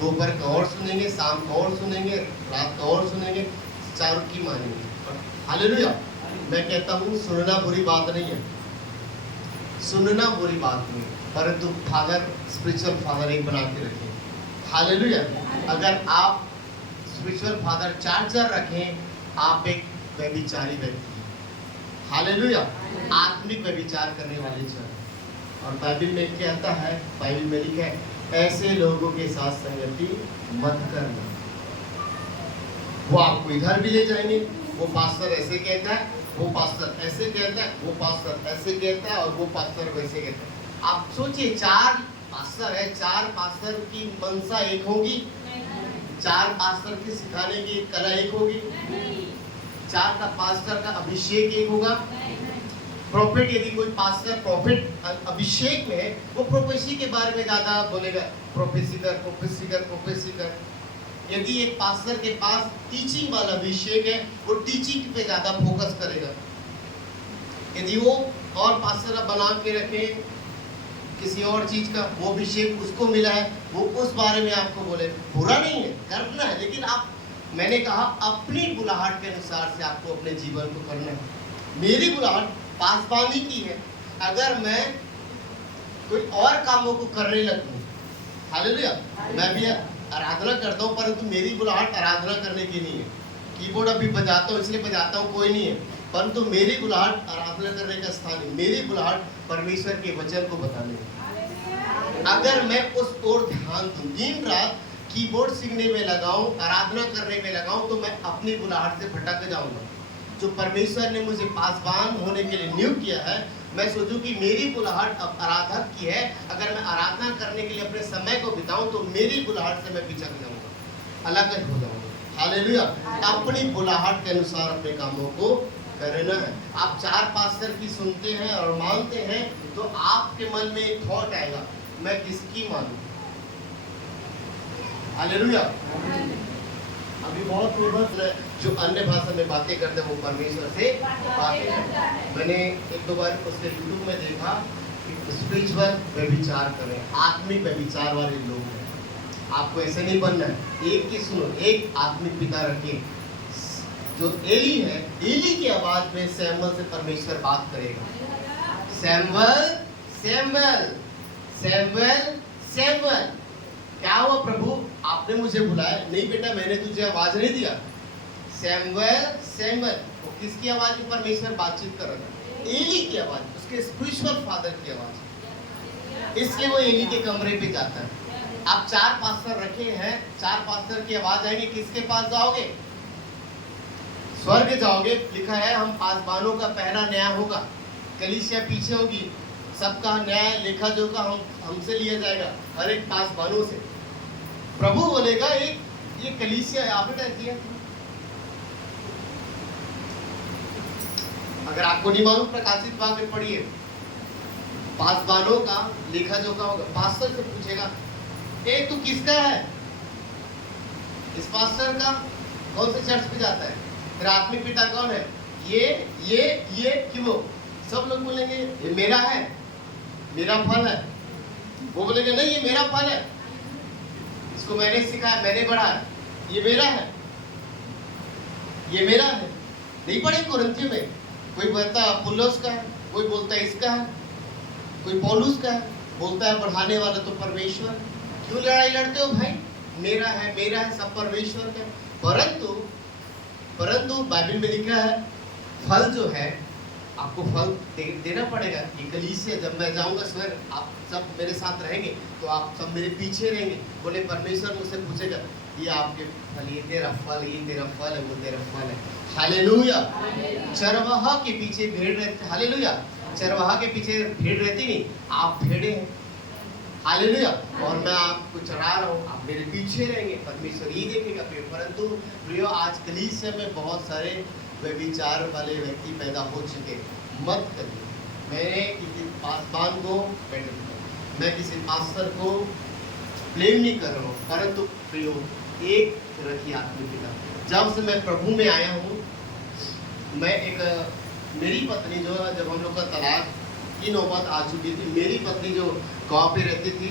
दोपहर का और सुनेंगे, शाम का और सुनेंगे, रात का और सुनेंगे, चारों की मानेंगे। हालेलुया। मैं कहता हूँ सुनना बुरी बात नहीं है, सुनना बुरी बात नहीं, परंतु फादर, स्पिरिचुअल फादर एक बना के रखें। हालेलुया। अगर आप स्पिरिचुअल फादर 4 रखें, आप एक व्यभिचारी व्यक्ति हैं। हालेलुया। आत्मिक व्यभिचार करने वाले 4। और बाइबल में कहता है, बाइबल में लिखा है, ऐसे लोगों के साथ संगति मत करना। वो आपको इधर भी ले जाएंगे, वो पास्टर ऐसे कहता है, वो पास्टर ऐसे कहता है, वो पास्टर ऐसे कहता है, और वो पास्टर वैसे कहता है। आप सोचिए 4 पास्टर है, 4 पास्टर की मनसा एक होगी? 4 पास्टर के सिखाने की कला एक होगी? 4 का पास्टर का अभिषेक एक होगा? प्रॉफिट, यदि कोई पास्टर प्रॉफिट अभिषेक में है, वो प्रोफेसी के बारे में ज्यादा बोलेगा, प्रोफेसी कर, प्रोफेसी कर, प्रोफेसी कर। यदि एक पास्टर के पास टीचिंग वाला अभिषेक है, वो टीचिंग पे ज्यादा फोकस करेगा। यदि वो और पास्टर बना के रखे किसी और चीज का, वो अभिषेक उसको मिला है, वो उस बारे में आपको बोले, बुरा नहीं है, करना है, लेकिन आप, मैंने कहा अपनी बुलाहट के अनुसार से आपको अपने जीवन को करना है। मेरी बुलाहट पासवानी की है। अगर मैं कोई और कामों को करने लगूं, हालेलुया, मैं भी आराधना करता हूं, परंतु मेरी बुलाहट आराधना करने की नहीं है। कीबोर्ड अभी बजाता हूं इसलिए बजाता हूं, कोई नहीं है, परंतु मेरी बुलाहट आराधना करने का स्थान है। मेरी बुलाहट परमेश्वर के वचन को बताने की। अगर मैं उस ओर ध्यान दूं, दिन रात कीबोर्ड सीखने में लगाऊं, आराधना करने में लगाऊं, तो मैं अपनी बुलाहट से भटक जाऊंगा। जो परमेश्वर ने मुझे पासवान होने के लिए नियुक्त किया है, मैं सोचूं कि मेरी बुलाहट अब आराधक की है, अगर मैं आराधना करने के लिए अपने समय को बिताऊं, तो मेरी बुलाहट से मैं पिछड़ जाऊंगा, अलग हो जाऊंगा। हालेलुया। अपनी बुलाहट के अनुसार अपने कामों को करना है। आप 4 पास्टर की सुनते हैं और मानते हैं, तो आपके मन में एक थॉट आएगा, मैं किसकी मानूं? हालेलुया। अभी बहुत फेमस जो अन्य भाषा में बातें करते हैं, वो परमेश्वर से बातें करते हैं। मैंने 1-2 बार उसके यूट्यूब में देखा कि स्पिरिचुअल व्यभिचार करें, आत्मिक व्यभिचार वाले लोग हैं। आपको ऐसे नहीं बनना है। एक की सुनो, एक आत्मिक पिता रखे। जो एली है, एली की आवाज में सैमुअल से परमेश्वर बात करेगा, सैमुअल सैमुअल सैमुअल सैमुअल। क्या हुआ प्रभु, आपने मुझे बुलाया? नहीं बेटा, मैंने तुझे आवाज नहीं दिया। सैमुअल सैमुअल, वो किसकी आवाज में परमेश्वर बातचीत कर रहा था? एली की आवाज, उसके स्पिरिचुअल फादर की आवाज। इसलिए वो एली के कमरे पे जाता है। आप 4 पास्टर रखे हैं, 4 पास्टर की आवाज आएगी, किसके पास जाओगे? स्वर्ग जाओगे। लिखा है हम पासबानों का पहला न्याय होगा, कलीसिया पीछे होगी, सबका न्याय लेखा जोखा हमसे लिया जाएगा, हर एक पासबानों से। प्रभु बोलेगा एक ये कलीसिया आपने दिया। अगर आपको नहीं मालूम प्रकाशित वाक्य पढ़िए, पासबानों का लेखा जोखा होगा। पास्टर से पूछेगा ए तू किसका है? इस पास्टर का कौन से चर्च पे जाता है? तेरा आत्मिक पिता कौन है? ये क्यों? सब लोग बोलेंगे ये मेरा है, मेरा फल है। वो बोलेंगे नहीं ये मेरा फल है, इसको मैंने सिखाया, मैंने बढ़ाया, ये मेरा है, ये मेरा है। नहीं पढ़े कुरिन्थियों में? कोई बोलता है अपुल्लोस का है, कोई बोलता है इसका है, कोई पौलुस का है, बोलता है बढ़ाने वाला तो परमेश्वर। क्यों लड़ाई लड़ते हो भाई? मेरा है, सब परमेश्वर का। परंतु बाइबल में लिखा है फल जो है आपको फल देना पड़ेगा। ये कलीसिया जब मैं जाऊंगा स्वर्ग, आप सब मेरे साथ रहेंगे, तो आप सब मेरे पीछे रहेंगे। बोले परमेश्वर मुझसे पूछेगा ये आपके फल, ये तेरा फल, ये तेरा फल है, वो तेरा फल है। हालेलुया। चरवाहा के पीछे भेड़ रहती, हालेलुया। चरवाहा के पीछे भेड़ रहती नहीं, आप भेड़े हैं। हालेलुया। और मैं आपको चढ़ा रहा हूँ, आप मेरे पीछे रहेंगे, परमेश्वर ही देखेगा। परंतु प्रियो आज कलीसिया में बहुत सारे व्यभिचार वाले व्यक्ति पैदा हो चुके। मत करिए। मैंने किसी पासबान को, मैं किसी पास्टर को ब्लेम नहीं कर रहा हूँ, परंतु प्रियो एक रखिए आत्मिक पिता। जब से मैं प्रभु में आया हूँ, मैं एक मेरी पत्नी जो है, जब हम लोग का तलाक की नौबत आ चुकी थी, मेरी पत्नी जो गांव पे रहती थी,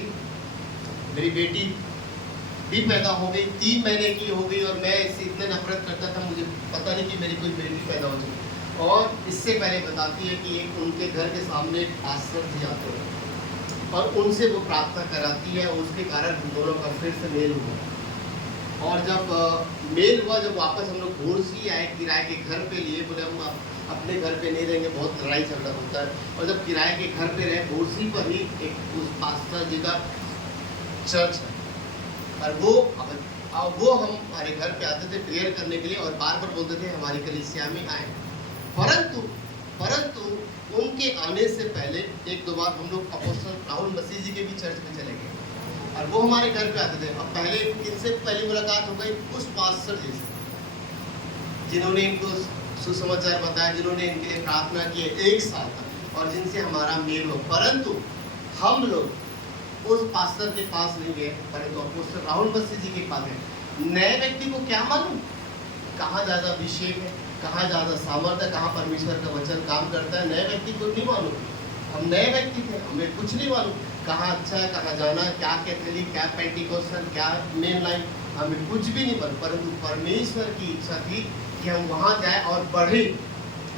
मेरी बेटी भी पैदा हो गई, 3 महीने की हो गई, और मैं इससे इतने नफरत करता था, मुझे पता नहीं कि मेरी कोई बेटी पैदा हो चुकी। और इससे पहले बताती है कि एक उनके घर के सामने एक पास्टर जी आते हैं और उनसे वो प्रार्थना कराती है, उसके कारण हम दोनों का फिर से मेल हुआ। और जब मेल हुआ, जब वापस हम लोग घोड़सी आए किराए के घर पे लिए, बोले हम अपने घर पे नहीं रहेंगे, बहुत लड़ाई झगड़ा होता है। और जब किराए के घर पे रहे, घोड़सी पर ही एक उस पास्टर जी का चर्च है, और वो हम हमारे घर पे आते थे प्रेयर करने के लिए, और बार बार बोलते थे हमारी कलीसिया में आए। परंतु उनके आने से पहले 1-2 बार हम लोग अपोस्टल राहुल मसीह जी के भी चर्च में चले गए, और वो हमारे घर पे आते थे। अब पहले इनसे पहली मुलाकात हो गई उस पास्टर जी से, जिन्होंने इनको सुसमाचार बताया, जिन्होंने इनके लिए प्रार्थना की 1 साल तक, और जिनसे हमारा मेल हो। परंतु हम लोग उस पास्टर के पास नहीं गए, परंतु अपोस्टल राहुल मसीह जी के पास गए। नए व्यक्ति को क्या मालूम कहाँ ज़्यादा अभिषेक है, कहाँ ज़्यादा सामर्थ्य है, कहाँ परमेश्वर का वचन काम करता है, नए व्यक्ति को नहीं मालूम। हम नए व्यक्ति थे, हमें कुछ नहीं मालूम कहाँ अच्छा है, कहाँ जाना है, क्या कैथोलिक, क्या पेंटिकोस्टल, क्या मेन लाइन, हमें कुछ भी नहीं मालूम। परंतु परमेश्वर की इच्छा थी कि हम वहाँ जाए और बढ़े।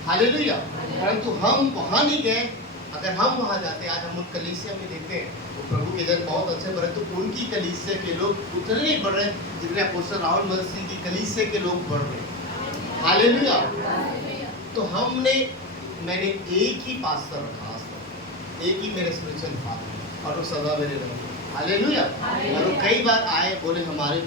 हालेलुया। परंतु हम वहाँ नहीं गए। अगर हम वहाँ जाते, आज हम उन कलीसिया में देखते हैं तो प्रभु के जन बहुत अच्छे, परंतु उनकी कलीसिया के लोग उतने नहीं बढ़ रहे जितने अपोस्टल राहुल मसीह की कलीसिया के लोग बढ़ रहे। हालेलुया। तो मैंने एक ही पास्टर रखा, एक ही मेरे स्पिरिचुअल फादर, और वो सदा मेरे रहे। हालेलुया। और वो कई बार आए, बोले हमारे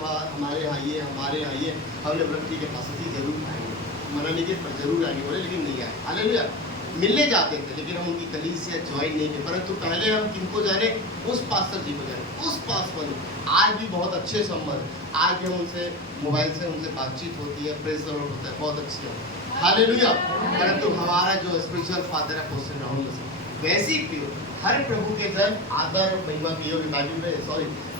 यहाँ आइए, हमारे यहाँ आइए, हमने वृत्ति के पास ही जरूर आएंगे, मना नहीं किया पर जरूर आएंगे, बोले लेकिन नहीं आए। हालेलुया। मिलने जाते थे, लेकिन हम उनकी कलीसिया ज्वाइन नहीं किए। परंतु पहले हम किनको जाने? उस पास्टर जी को जाने, उस पास्टर। आज भी बहुत अच्छे संबंध, आज भी हम उनसे मोबाइल से उनसे बातचीत होती है, प्रेस होता है, बहुत अच्छी है। हालेलुया। परंतु हमारा जो स्पिरिचुअल फादर है अपोस्टल राहुल मसीह, वैसे ही हर प्रभु के जन आदर महिमा के योग्य, बाइबल में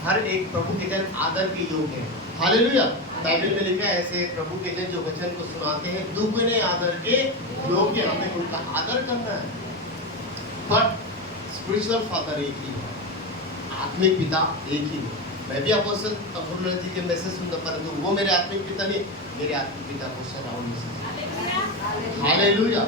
हर एक प्रभु के जन आदर के योग्य है। हालेलुया। बाइबल में लिखा है ऐसे प्रभु के जन जो वचन को सुनाते हैं दुगने आदर के योग्य, हमें उनका आदर करना है। पर स्पिरिचुअल फादर एक ही है, आत्मिक पिता एक ही है। मैं भी अपोस्टल राहुल जी के मैसेज सुनता, परंतु वो मेरे आत्मिक पिता नहीं, मेरे आत्मिक पिता अपोस्टल राहुल मसीह। हालेलुया।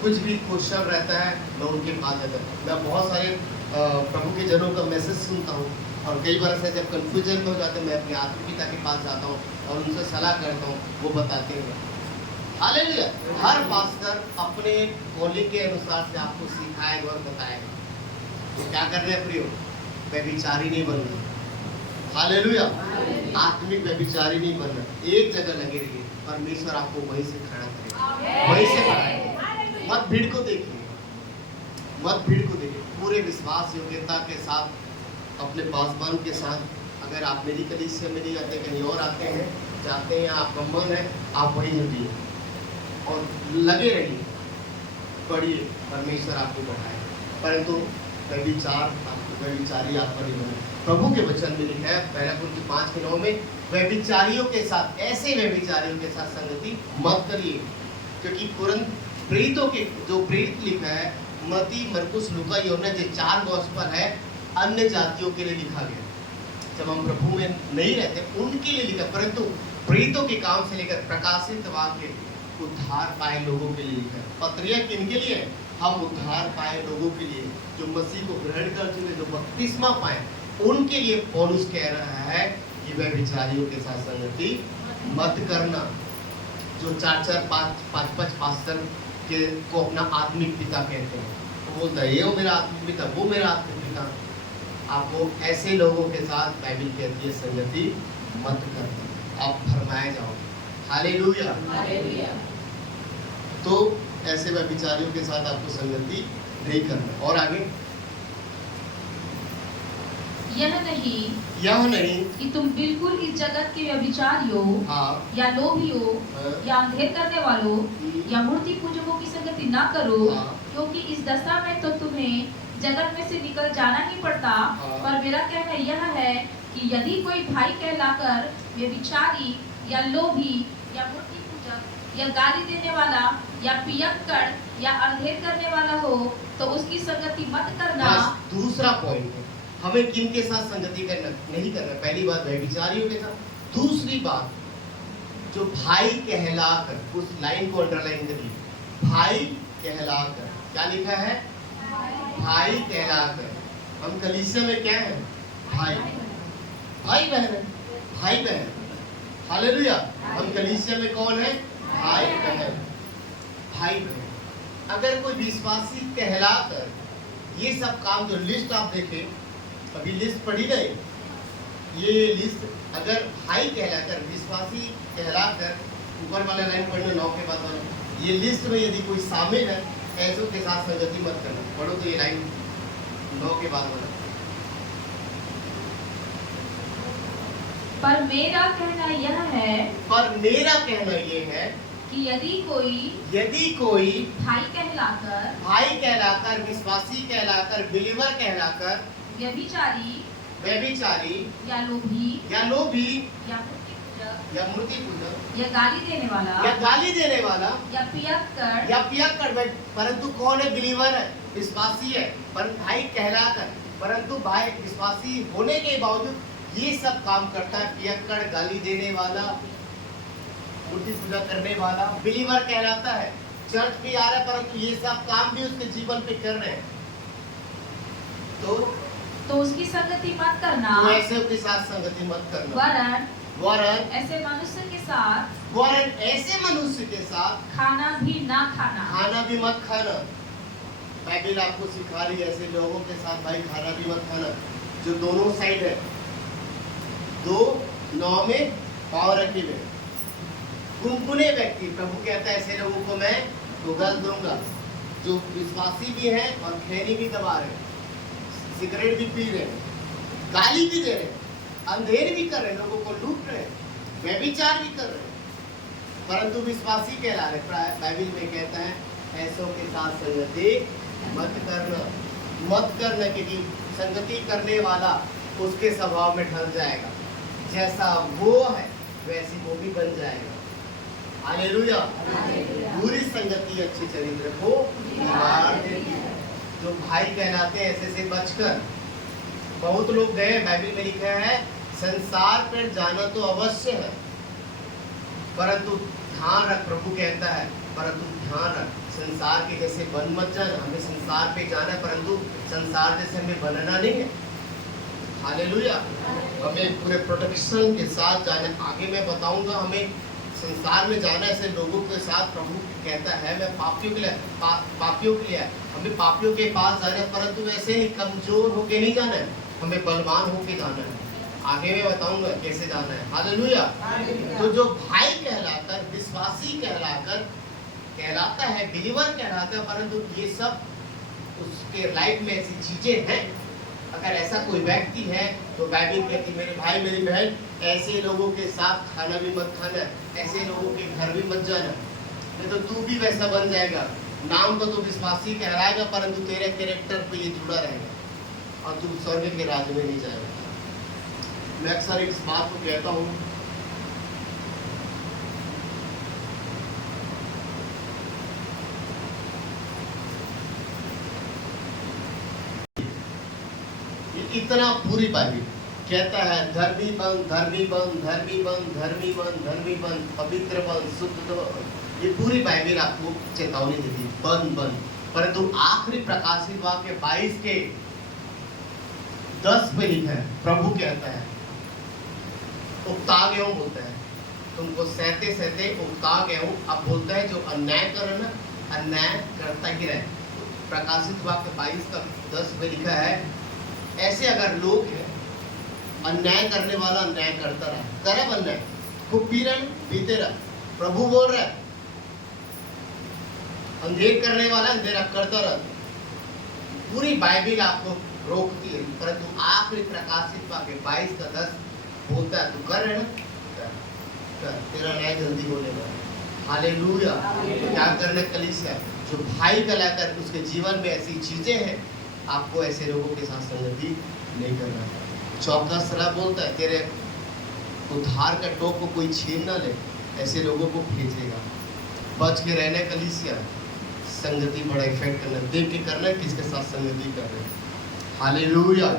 कुछ भी क्वेश्चन रहता है मैं उनके पास जाता हूँ। मैं बहुत सारे प्रभु के जनों का मैसेज सुनता हूँ, और कई बार ऐसा जब कन्फ्यूजन में हो जाते हैं, मैं अपने आत्मिक पिता के पास जाता हूँ और उनसे सलाह करता हूँ, वो बताते हैं। हालेलुया। हर पास्टर अपने कॉलिंग के अनुसार से आपको सिखाएगा और बताएगा। तो क्या कर रहे हैं प्रियो? व्यभिचारी नहीं बनना। हालेलुया। आत्मिक व्यभिचारी नहीं बनना। एक जगह लगे रहिए, परमेश्वर आपको वहीं से खड़ा करेगा, वहीं से बढ़ाएगा। मत भीड़ को देखिए, मत भीड़ को देखिए, पूरे विश्वास योग्यता के साथ, अपने पासवान के साथ। अगर आप मेरी कलीसिया में नहीं आते, कहीं और आते हैं, आपका मन है, आप वहीं जुटिए और लगे रहिए, पढ़िए, परमेश्वर आपको बढ़ाए। परंतु व्यभिचारी आत्मा नहीं बने। प्रभु के वचन में लिखा है 1 कुरिन्थियों 5:9 में, व्यभिचारियों के साथ, ऐसे व्यभिचारियों के साथ संगति मत करिए। क्योंकि कुरिन्थ प्रेरितों के, जो प्रेरित लिखा है, मत्ती, मरकुस, लूका, यूहन्ना, जो 4 गॉस्पेल है, अन्य जातियों के लिए लिखा गया। जब हम प्रभु में नहीं रहते, उनके लिए लिखा, परंतु प्रेरितों के काम से लेकर प्रकाशित वाक्य उद्धार पाए लोगों के लिए लिखा है। पत्रियां किनके लिए? हम उद्धार पाए लोगों के लिए, जो मसीह को ग्रहण कर चुके, जो बपतिस्मा पाए, उनके लिए पौलुस कह रहा है कि व्यभिचारियों के साथ संगति मत करना। जो 4-4, 5-5 पास्टर के को अपना आत्मिक पिता कहते हैं, वो बोलता है ये वो मेरा आत्मिक पिता, वो मेरा आत्मिक पिता। आपको ऐसे लोगों के साथ बाइबल कहती है संगति मत करना, आप फरमाए जाओ। हालेलुया। तो ऐसे व्यभिचारियों के साथ आपको संगति नहीं करना। और आगे, यह नहीं कि तुम बिल्कुल इस जगत के व्यभिचारियों, हाँ, या लोभियों, हाँ, या अंधेर करने वालों, या मूर्ति पूजकों की संगति ना करो, हाँ, क्योंकि इस दशा में तो तुम्हें जगत में से निकल जाना ही पड़ता। हाँ। पर मेरा कहना यह है कि यदि कोई भाई कहलाकर व्यभिचारी, या लोभी, या मूर्ति पूजक, या गाली देने वाला, या पियक्कड़, या अंधेर करने वाला हो, तो उसकी संगति मत करना। बस दूसरा पॉइंट है, हमें किन के साथ संगति करना नहीं करना। पहली बात व्यभिचारियों के साथ। दूसरी बात, जो भाई कहलाकर, उस लाइन को अंडरलाइन करिए, भाई कहलाकर। क्या लिखा है? भाई कहलाकर। हम कलीसिया में क्या है? भाई, भाई बहन है, भाई बहन। हालेलुया। हम कलीसिया में कौन है? भाई बहन, भाई बहन। अगर कोई विश्वासी कहलाकर ये सब काम, जो लिस्ट आप देखें, अभी लिस्ट पढ़ी गई, ये लिस्ट अगर भाई कहलाकर, विश्वासी कहलाकर, ऊपर वाला लाइन पढ़ना 9 के बाद वाला, ये लिस्ट में यदि कोई शामिल है, ऐसों के साथ संगति मत करना। पढ़ो तो ये लाइन 9 के बाद वाला। पर मेरा कहना यह है, पर मेरा कहना ये है कि यदि कोई भाई कहलाकर, विश्वासी कहलाकर, बिलीवर कहलाकर, व्यभिचारी, या या लोभी, या मूर्ति पूजक, या गाली देने वाला, या पियक्कड़, परंतु कौन है? बिलीवर है, विश्वासी है, पर भाई कहलाकर, परंतु भाई विश्वासी होने के बावजूद ये सब काम करता है। पियक्कड़, गाली देने वाला, मूर्ति पूजा करने वाला, बिलीवर कहलाता है, चर्च भी आ रहा है, परंतु ये सब काम भी उसके जीवन पे कर रहे हैं, तो उसकी संगति मत करना। तो ऐसे के साथ संगति मत करना। वरन ऐसे मनुष्य के साथ खाना भी मत खाना। बाइबल आपको सिखा रही है ऐसे लोगों के साथ भाई खाना भी मत खाना, जो दोनों साइड है, 2:9 में पाँव रखे हुए गुनगुने व्यक्ति। प्रभु कहता है ऐसे लोगों को मैं उगल दूंगा, जो विश्वासी भी हैं और खैनी भी दबा रहे, सिगरेट भी पी रहे, गाली भी दे रहे, अंधेर भी कर रहे, लोगों को लूट रहे, व्यभिचार भी कर रहे, परंतु विश्वासी कहला रहे। बाइबल में कहता है ऐसों के साथ संगति मत करना, क्योंकि संगति करने वाला उसके स्वभाव में ढल जाएगा, जैसा वो है वैसी वो भी बन जाएगा। हालेलुया। बुरी संगति अच्छे चरित्र को मार देती है। जो भाई कहलाते हैं ऐसे से बचकर, बहुत लोग गए, बाइबल में लिखा है संसार पर जाना तो अवश्य है, परंतु ध्यान रख, प्रभु कहता है, परंतु ध्यान रख, संसार के जैसे बन मत जाना। हमें संसार पे जाना है, परंतु संसार जैसे हमें बनना नहीं है। हालेलुया। हमें पूरे प्रोटेक्शन के साथ जाना। आगे मैं बताऊंगा, हमें संसार में जाना ऐसे लोगों के साथ। प्रभु कहता है मैं पापियों के लिए हमें पापियों के पास जाना है, परंतु वैसे ही कमजोर होके नहीं जाना है, हमें बलवान होके जाना है। आगे मैं बताऊंगा कैसे जाना है। हालेलुया। तो जो भाई कहलाकर, विश्वासी कहलाता है, बिलीवर कहलाता है, परंतु ये सब उसके लाइफ में ऐसी चीजें हैं। अगर ऐसा कोई व्यक्ति है तो बाइबल कहती है मेरे भाई मेरी बहन, ऐसे लोगों के साथ खाना भी मत खाना, ऐसे लोगों के घर भी मत जाना, नहीं तो तू भी वैसा बन जाएगा। नाम को तो विश्वासी कहलाएगा, परंतु तेरे कैरेक्टर पे ये जुड़ा रहेगा और तू स्वर्ग के राज्य में नहीं जाएगा। मैं अक्सर इस बात को कहता हूँ, इतना पूरी बाइबल कहता है धर्मी बन, धर्मी बन, धर्मी बन, धर्मी बन, धर्मी बन, पवित्र बन, शुद्ध बन। ये पूरी बाइबल आपको चेतावनी देती है बन बन। परंतु आखिरी प्रकाशित वाक्य 22 के 10 पे लिखा है, प्रभु कहता है उकता गया हूं, बोलता है तुमको सहते सहते उकता गया हूं। अब बोलता है जो अन्याय करे ना, अन्याय करता ही रहे। प्रकाशित वाक्य 22 का 10 पे लिखा है ऐसे अगर लोग हैं, अन्याय करने वाला अन्याय करता रहा, करे अन्याय, खूब पी रहे पीते रहा, प्रभु बोल रहा है अंधेर करने वाला अंधेरा करता रहा। पूरी बाइबल आपको रोकती है, परंतु आखिरी प्रकाशित वाक्य 22 का 10 बोलता है तू कर रहे ना, कर, तेरा न्याय जल्दी होने वाला। हालेलुया। तो क्या करना कलीसिया, जो भाई कहलाकर उसके जीवन में ऐसी चीजें हैं, आपको ऐसे लोगों के साथ संगति नहीं करना है। चौथा सलाह बोलता है तेरे उद्धार का टोप को कोई छीन ना ले, ऐसे लोगों को भेजेगा। बच के रहना कलीसिया, संगति बड़ा इफेक्ट करना, देख के करना किसके साथ संगति कर रहे हैं। हालेलुया।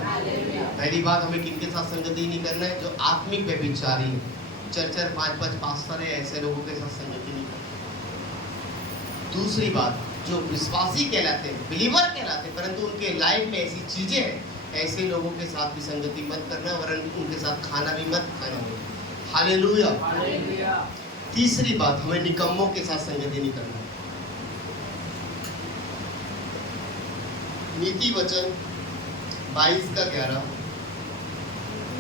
पहली बात हमें किनके साथ संगति नहीं करना है, जो आत्मिक व्यभिचारी है, 4-4 5-5 पास्टर है, ऐसे लोगों के साथ संगति नहीं करना। दूसरी बात, जो विश्वासी कहलाते हैं, बिलीवर कहलाते हैं, परंतु उनके लाइफ में ऐसी चीजें हैं, ऐसे लोगों के साथ भी संगति मत करना, वरन उनके साथ खाना भी मत खाना। हालेलुया। तीसरी बात, हमें निकम्मों के साथ संगति नहीं करना। नीति वचन 22 का 11,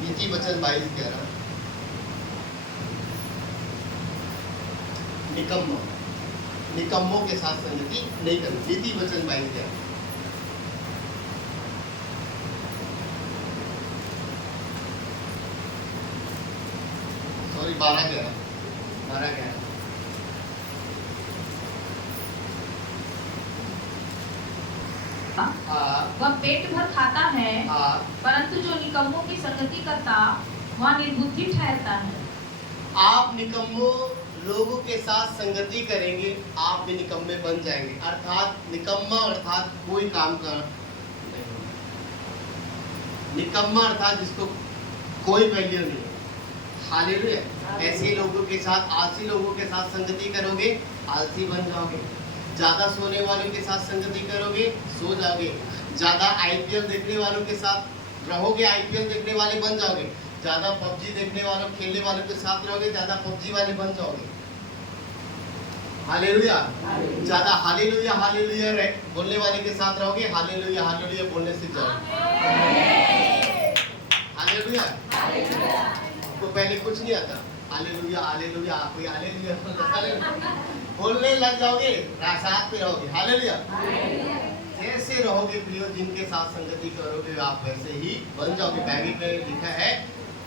नीति वचन 22-11, निकम्मों के साथ संगति नहीं करनी। नीति वचन 22-11, सॉरी 12-11, वह पेट भर खाता है, हाँ। परंतु जो निकम्मों की संगति करता वह निर्बुद्धि ठहरता है। आप निकम्मों लोगों के साथ संगति करेंगे, आप भी निकम्मे बन जाएंगे। अर्थात निकम्मा अर्थात कोई काम का नहीं, निकम्मा अर्थात जिसको कोई वैल्यू नहीं। हालेलुया। ऐसे लोगों के साथ, आलसी लोगों के साथ संगति करोगे, आलसी बन जाओगे। ज्यादा सोने वालों के साथ संगति करोगे, सो जाओगे। ज्यादा आईपीएल देखने वालों के साथ रहोगे, आईपीएल देखने वाले बन जाओगे। ज्यादा पबजी देखने वालों, खेलने वालों के साथ रहोगे, ज्यादा पबजी वाले बन जाओगे। हालेलुया। ज्यादा हालेलुया हालेलुया बोलने वाले के साथ रहोगे, हालेलुया हालेलुया बोलने से जाओगे। हालेलुया। आपको पहले कुछ नहीं आता, हालेलुया हालेलुया, आप हालेलुया बोलने लग जाओगे, साथ में रहोगे। हालेलुया। जैसे रहोगे प्रियो, जिनके साथ संगति करोगे आप वैसे ही बन जाओगे। बाइबल में लिखा है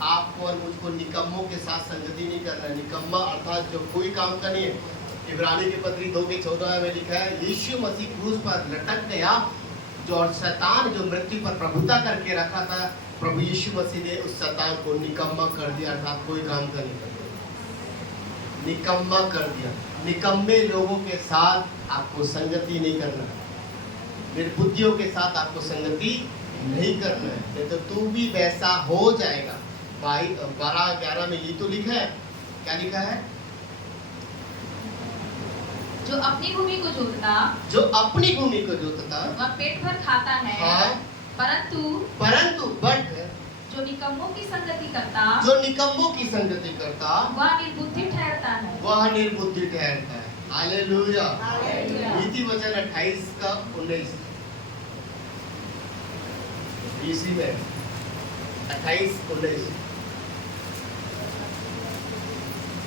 आपको और मुझको निकम्मों के साथ संगति नहीं करना। निकम्मा अर्थात जो कोई काम का नहीं है। इब्रानी की पत्री 2:14 में लिखा है यीशु मसीह क्रूस पर लटक गया, जो शैतान जो मृत्यु पर प्रभुता करके रखा था, प्रभु यीशु मसीह ने उस शैतान को निकम्मा कर दिया, अर्थात कोई काम का नहीं कर दिया, निकम्मा कर दिया। निकम्मे लोगों के साथ आपको संगति नहीं करना है, निर्बुद्धियों के साथ आपको संगति नहीं करना है, नहीं तो तू भी वैसा हो जाएगा। 12:11 में ये तो लिखा है, क्या लिखा है? जो अपनी भूमि को जोतता, जो अपनी भूमि को जोतता वह पेट भर खाता है, हाँ, परंतु बट जो निकम्मों की संगति करता, जो निकम्मों की संगति करता वह निर्बुद्धि ठहरता है, वह निर्बुद्धि ठहरता है। हालेलुया। नीति वचन 28 का 19 इसी में 28-19।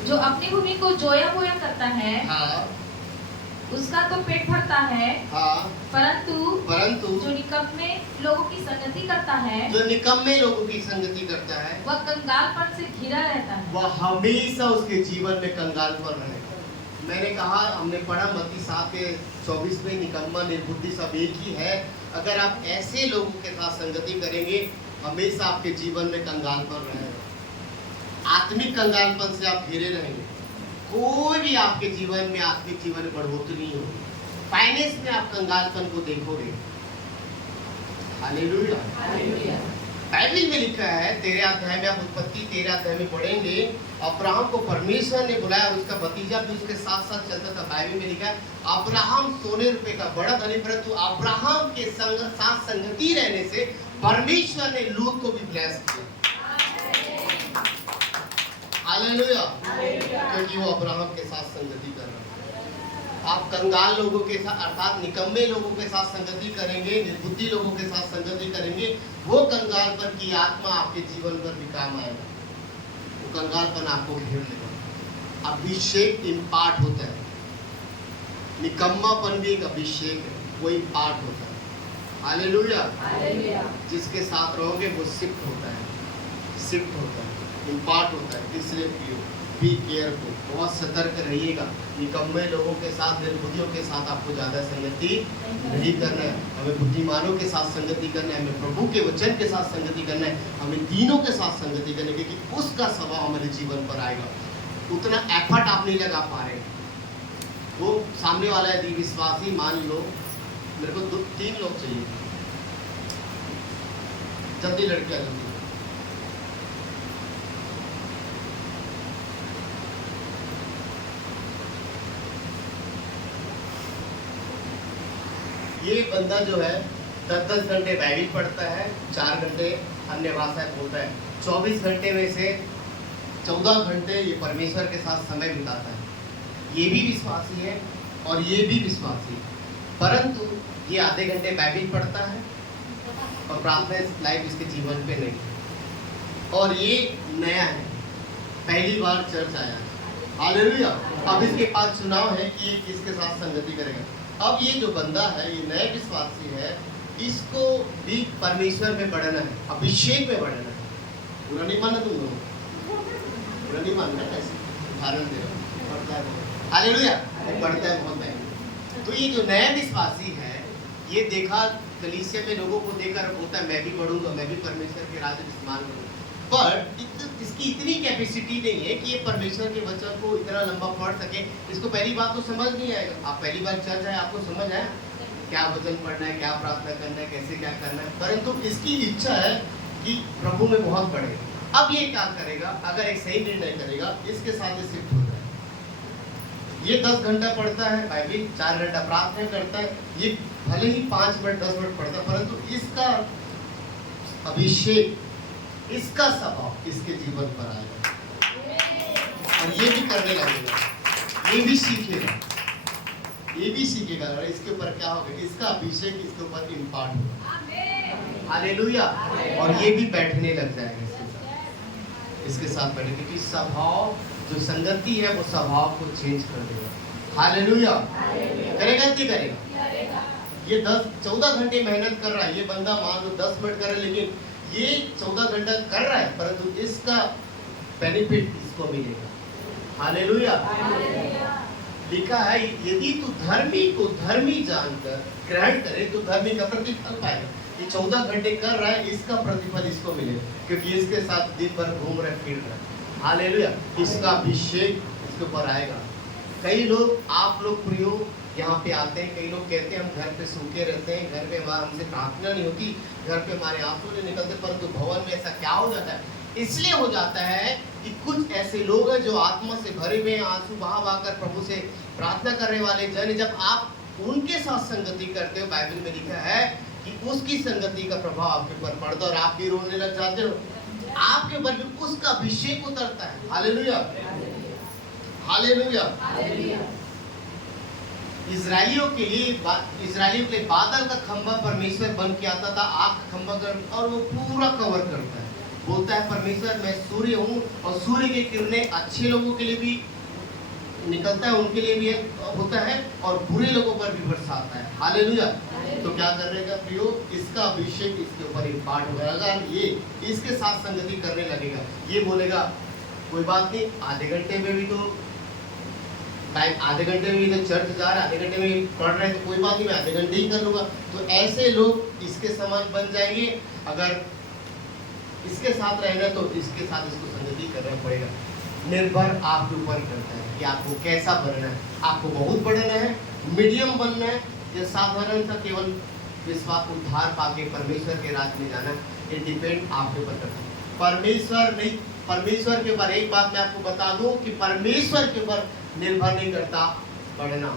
जो अपनी भूमि को जोया बोया करता है हाँ उसका तो पेट भरता है, हाँ, परंतु जो निकम्मे लोगों की संगति करता है जो निकम्मे लोगों की संगति करता है वह कंगालपन से घिरा रहता है। वह हमेशा उसके जीवन में कंगालपन रहेगा। मैंने कहा, हमने पढ़ा मत्ती 7:24 में, निकम्मा निर्बुद्धि सब एक ही है। अगर आप ऐसे लोगों के साथ संगति करेंगे, हमेशा आपके जीवन में कंगालपन रहेगा। आत्मिक कंगालपन से आप घिरे रहेंगे। कोई भी आपके जीवन में, आत्मिक जीवन में बढ़ोतरी नहीं होगी। फाइनेंस में आप कंगालपन को देखोगे। हालेलुया। बाइबल में लिखा है 13 अध्याय में, आप उत्पत्ति 13 अध्याय में पढ़ेंगे, अब्राहम को परमेश्वर ने बुलाया और उसका भतीजा भी उसके साथ साथ चलता था। बाइबल में लिखा है अब्राहम सोने रुपए का बड़ा धनी, परंतु अब्राहम के साथ संगति रहने से परमेश्वर ने लूत को भी ब्लेस किया। हालेलुया। क्योंकि वो अब्राहम के साथ संगति कर रहा है। आप कंगाल लोगों के साथ, अर्थात निकम्मे लोगों के साथ संगति करेंगे, निर्बुद्धि लोगों के साथ संगति करेंगे, वो कंगालपन की आत्मा आपके जीवन पर भी काम आएगा। वो कंगालपन आपको घेर लेगा। अभिषेक इम्पार्ट होता है। निकम्मापन भी एक अभिषेक है, वो इम्पार्ट होता है। हालेलुया। जिसके साथ रहोगे वो शिफ्ट होता है, इम्पार्ट होता है। इसलिए बी केयरफुल, बहुत सतर्क रहिएगा। निकम्मे लोगों के साथ, निर्बुद्धियों के साथ आपको ज़्यादा संगति नहीं करना है। हमें बुद्धिमानों के साथ संगति करना है, हमें प्रभु के वचन के साथ संगति करना है, हमें दीनों के साथ संगति करना है, क्योंकि उसका स्वभाव हमारे जीवन पर आएगा। उतना एफर्ट आप नहीं लगा पा रहे। वो सामने वाला यदि विश्वासी, मान लो मेरे को 3 लोग चाहिए, जल्दी लड़कियां जल्दी। ये बंदा जो है 10-10 घंटे बाइबल पढ़ता है, 4 घंटे अन्य भाषाएं बोलता है। 24 घंटे में से 14 घंटे ये परमेश्वर के साथ समय बिताता है। ये भी विश्वासी है और ये भी विश्वासी है, परंतु ये आधे घंटे बाइबल पढ़ता है और प्रार्थना लाइफ इसके जीवन पे नहीं। और ये नया है, पहली बार चर्च आया है। हालेलुया। अब इसके पास चुनाव है कि ये किसके साथ संगति करेगा। अब ये जो बंदा है, ये नए विश्वासी है, इसको भी परमेश्वर में बढ़ना है, अभिषेक में बढ़ना है। बुरा नहीं मानना तुम लोग, बुरा नहीं मानना, ऐसे उदाहरण दे रहा हूँ। बढ़ता है, हालेलुया, बढ़ता है बहुत है। तो ये जो नया विश्वासी है, ये देखा कलीसिया में लोगों को देखकर होता है मैं भी बढ़ूंगा, मैं भी परमेश्वर के राज्य में इस्तेमाल करूंगा। पर इसकी इतनी कैपेसिटी नहीं है कि ये परमेश्वर के वचन को इतना लंबा पढ़ सके। इसको पहली बात तो समझ नहीं आएगा। आप पहली बार चर्च आए, आपको समझ आया क्या वचन पढ़ना है, क्या प्रार्थना करना है, कैसे क्या करना है, परंतु इसकी इच्छा है कि प्रभु में बहुत बढ़े। अब ये क्या करेगा, अगर एक सही निर्णय करेगा, इसके साथ ये शिफ्ट हो जाए। ये 10 घंटा पढ़ता है बाइबल, 4 घंटा प्रार्थना करता है। ये भले ही 5 मिनट 10 मिनट पढ़ता है, परंतु इसका अभिषेक, इसका स्वभाव इसके जीवन पर आएगा और ये भी करने लगेगा, ये भी सीखेगा, ये भी सीखेगा। और इसके ऊपर क्या होगा, इसका अभिषेक इसके ऊपर इम्पार्ट होगा। हालेलुया। और ये भी बैठने लग जाएगा इसके साथ बैठे, क्योंकि स्वभाव, जो संगति है वो स्वभाव को चेंज कर देगा। हालेलुया। करेगा कि करेगा। ये 14 घंटे मेहनत कर रहा है, ये बंदा मान लो 10 मिनट कर रहा है, लेकिन ये 14 घंटा कर रहा है, परंतु इसका बेनिफिट इसको मिलेगा। हालेलुया। लिखा है यदि तू धर्मी को धर्मी जानकर ग्रहण करे तो धर्मी का प्रतिफल पाएगा। ये 14 घंटे कर रहा है, इसका प्रतिफल इसको मिलेगा, क्योंकि इसके साथ दिन भर घूम रहा है, फिर रहा है। हालेलुया। इसका अभिषेक इसके ऊपर आएगा। कई लोग, आप लोग प्रियो यहाँ पे आते हैं, कई लोग कहते हैं हम घर पे सूखे रहते हैं, घर पे हमारा हमसे प्रार्थना नहीं होती, घर पे हमारे आंसू नहीं निकलते, परंतु भवन में ऐसा क्या हो जाता है? इसलिए हो जाता है कि कुछ ऐसे लोग हैं जो आत्मा से भरे हुए, आंसू बहा बहाकर प्रभु से प्रार्थना करने वाले जन, जब आप उनके साथ संगति करते हो, बाइबल में लिखा है कि उसकी संगति का प्रभाव आपके ऊपर पड़ता है और आप भी रोने लग जाते हो, आपके ऊपर भी उसका अभिषेक उतरता है। हालेलुया। हालेलुया। इजराइलियों के लिए बादल का खंभा परमेश्वर बन के आता था, आग का खंभा और वो पूरा कवर करता है। बोलता है परमेश्वर मैं सूर्य हूँ और सूर्य की किरणें अच्छे लोगों के लिए भी निकलता है, उनके लिए भी होता है और बुरे लोगों पर भी बरसाता है। हालेलुया। तो क्या करेगा प्रियो, इसका अभिषेक इसके ऊपर एक पाठ होगा। अगर ये इसके साथ संगति करने लगेगा, ये बोलेगा कोई बात नहीं, आधे घंटे में भी तो चर्च जा रहा है, आधे घंटे में पढ़ रहे हैं तो कोई बात नहीं, मैं आधे घंटे ही कर लूंगा। तो ऐसे लोग इसके समान बन जाएंगे। अगर इसके साथ रहेगा तो इसके साथ इसको संगति करना पड़ेगा। निर्भर आपके ऊपर करता है कि आपको कैसा बनना है। आपको बहुत बढ़ना है, मीडियम बनना है, या साधारण सा केवल विश्वास उद्धार पाके परमेश्वर के राज में जाना, ये डिपेंड आपके ऊपर करता है। परमेश्वर नहीं, परमेश्वर के ऊपर एक बात मैं आपको बता दूं कि परमेश्वर के ऊपर निर्भर नहीं करता बढ़ना,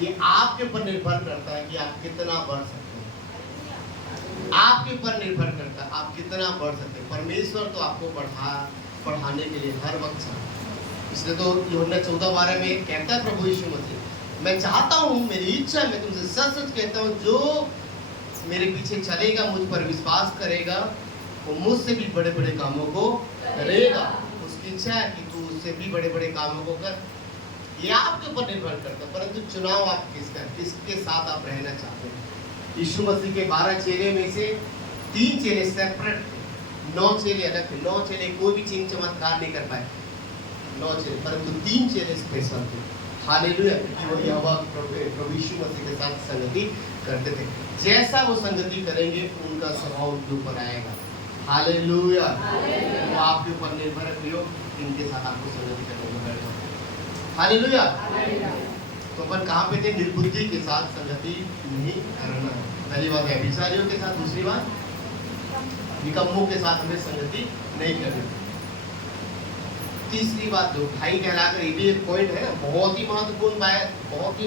ये आपके ऊपर निर्भर करता है कि आप कितना बढ़ सकते हैं। आपके ऊपर निर्भर करता है आप कितना बढ़ सकते हैं। परमेश्वर तो आपको बढ़ाने के लिए हर वक्त चाहता है। इसलिए तो यूहन्ना 14:12 में कहता है प्रभु यीशु मसीह, मैं चाहता हूँ, मेरी इच्छा है, मैं तुमसे सच सच कहता हूँ, जो मेरे पीछे चलेगा, मुझ पर विश्वास करेगा, वो मुझसे भी बड़े बड़े कामों को करेगा। उसकी इच्छा है कि तू उससे भी बड़े बड़े कामों को कर। ये आपके ऊपर निर्भर करता है, परंतु चुनाव आप किसके साथ आप रहना चाहते हैं। यीशु मसीह के 12 चेले में से 3 चेले सेपरेट थे, 9 चेले अलग थे। 9 चेले कोई भी चिन्ह चमत्कार नहीं कर पाए, 9 चेले, परंतु 3 चेले स्पेशल थे। हालेलुया। वो यहोवा प्रभु यीशु मसीह के साथ संगति करते थे। जैसा वो संगति करेंगे उनका स्वभाव उनके ऊपर आएगा। हालेलुया। वो आपके ऊपर निर्भर है प्रियो, इनके साथ आपको संगति करने में बैठना। हालेलुया। तो अपन कहाँ पे थे? निर्बुद्धि के साथ संगति नहीं करना। पहली बात है व्यभिचारियों के साथ, दूसरी बात निकम्मों के साथ हमें संगति नहीं करनी। तीसरी बात जो भाई कहलाकर, ये भी एक पॉइंट है ना, बहुत ही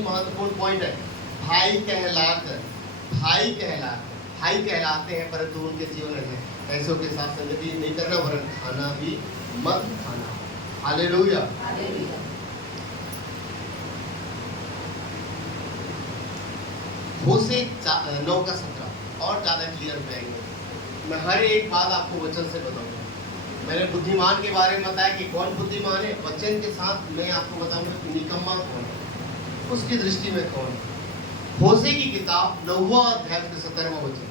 महत्वपूर्ण पॉइंट है। भाई कहलाते हैं परंतु उनके जीवन में ऐसों के साथ संगति नहीं करना, वरन खाना भी मत खाना। हालेलुया। होशे 9:17 और ज्यादा क्लियर हो जाएंगे। मैं हर एक बात आपको वचन से बताऊंगा। मैंने बुद्धिमान के बारे में बताया कि कौन बुद्धिमान है, वचन के साथ मैं आपको बताऊंगा कि निकम्मा कौन है, उसकी दृष्टि में कौन है। होशे की किताब 9वां अध्याय 17वां वचन।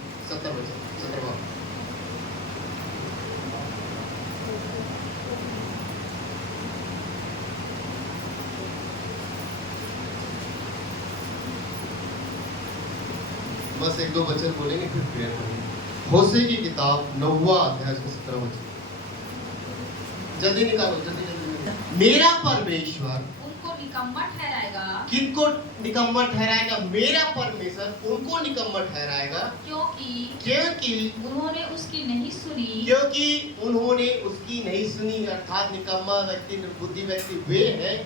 बस 1-2 वचन बोलेंगे फिर प्रेयर करेंगे। होशे की किताब 9वां अध्याय 17वां वचन, जल्दी निकालो, जल्दी। मेरा परमेश्वर उनको निकम्मा ठहराएगा। किनको निकम्मा ठहराएगा? मेरा परमेश्वर उनको निकम्मा ठहराएगा, क्योंकि उन्होंने उसकी नहीं सुनी। अर्थात निकम्मा व्यक्ति, निर्बुद्धि व्यक्ति वे हैं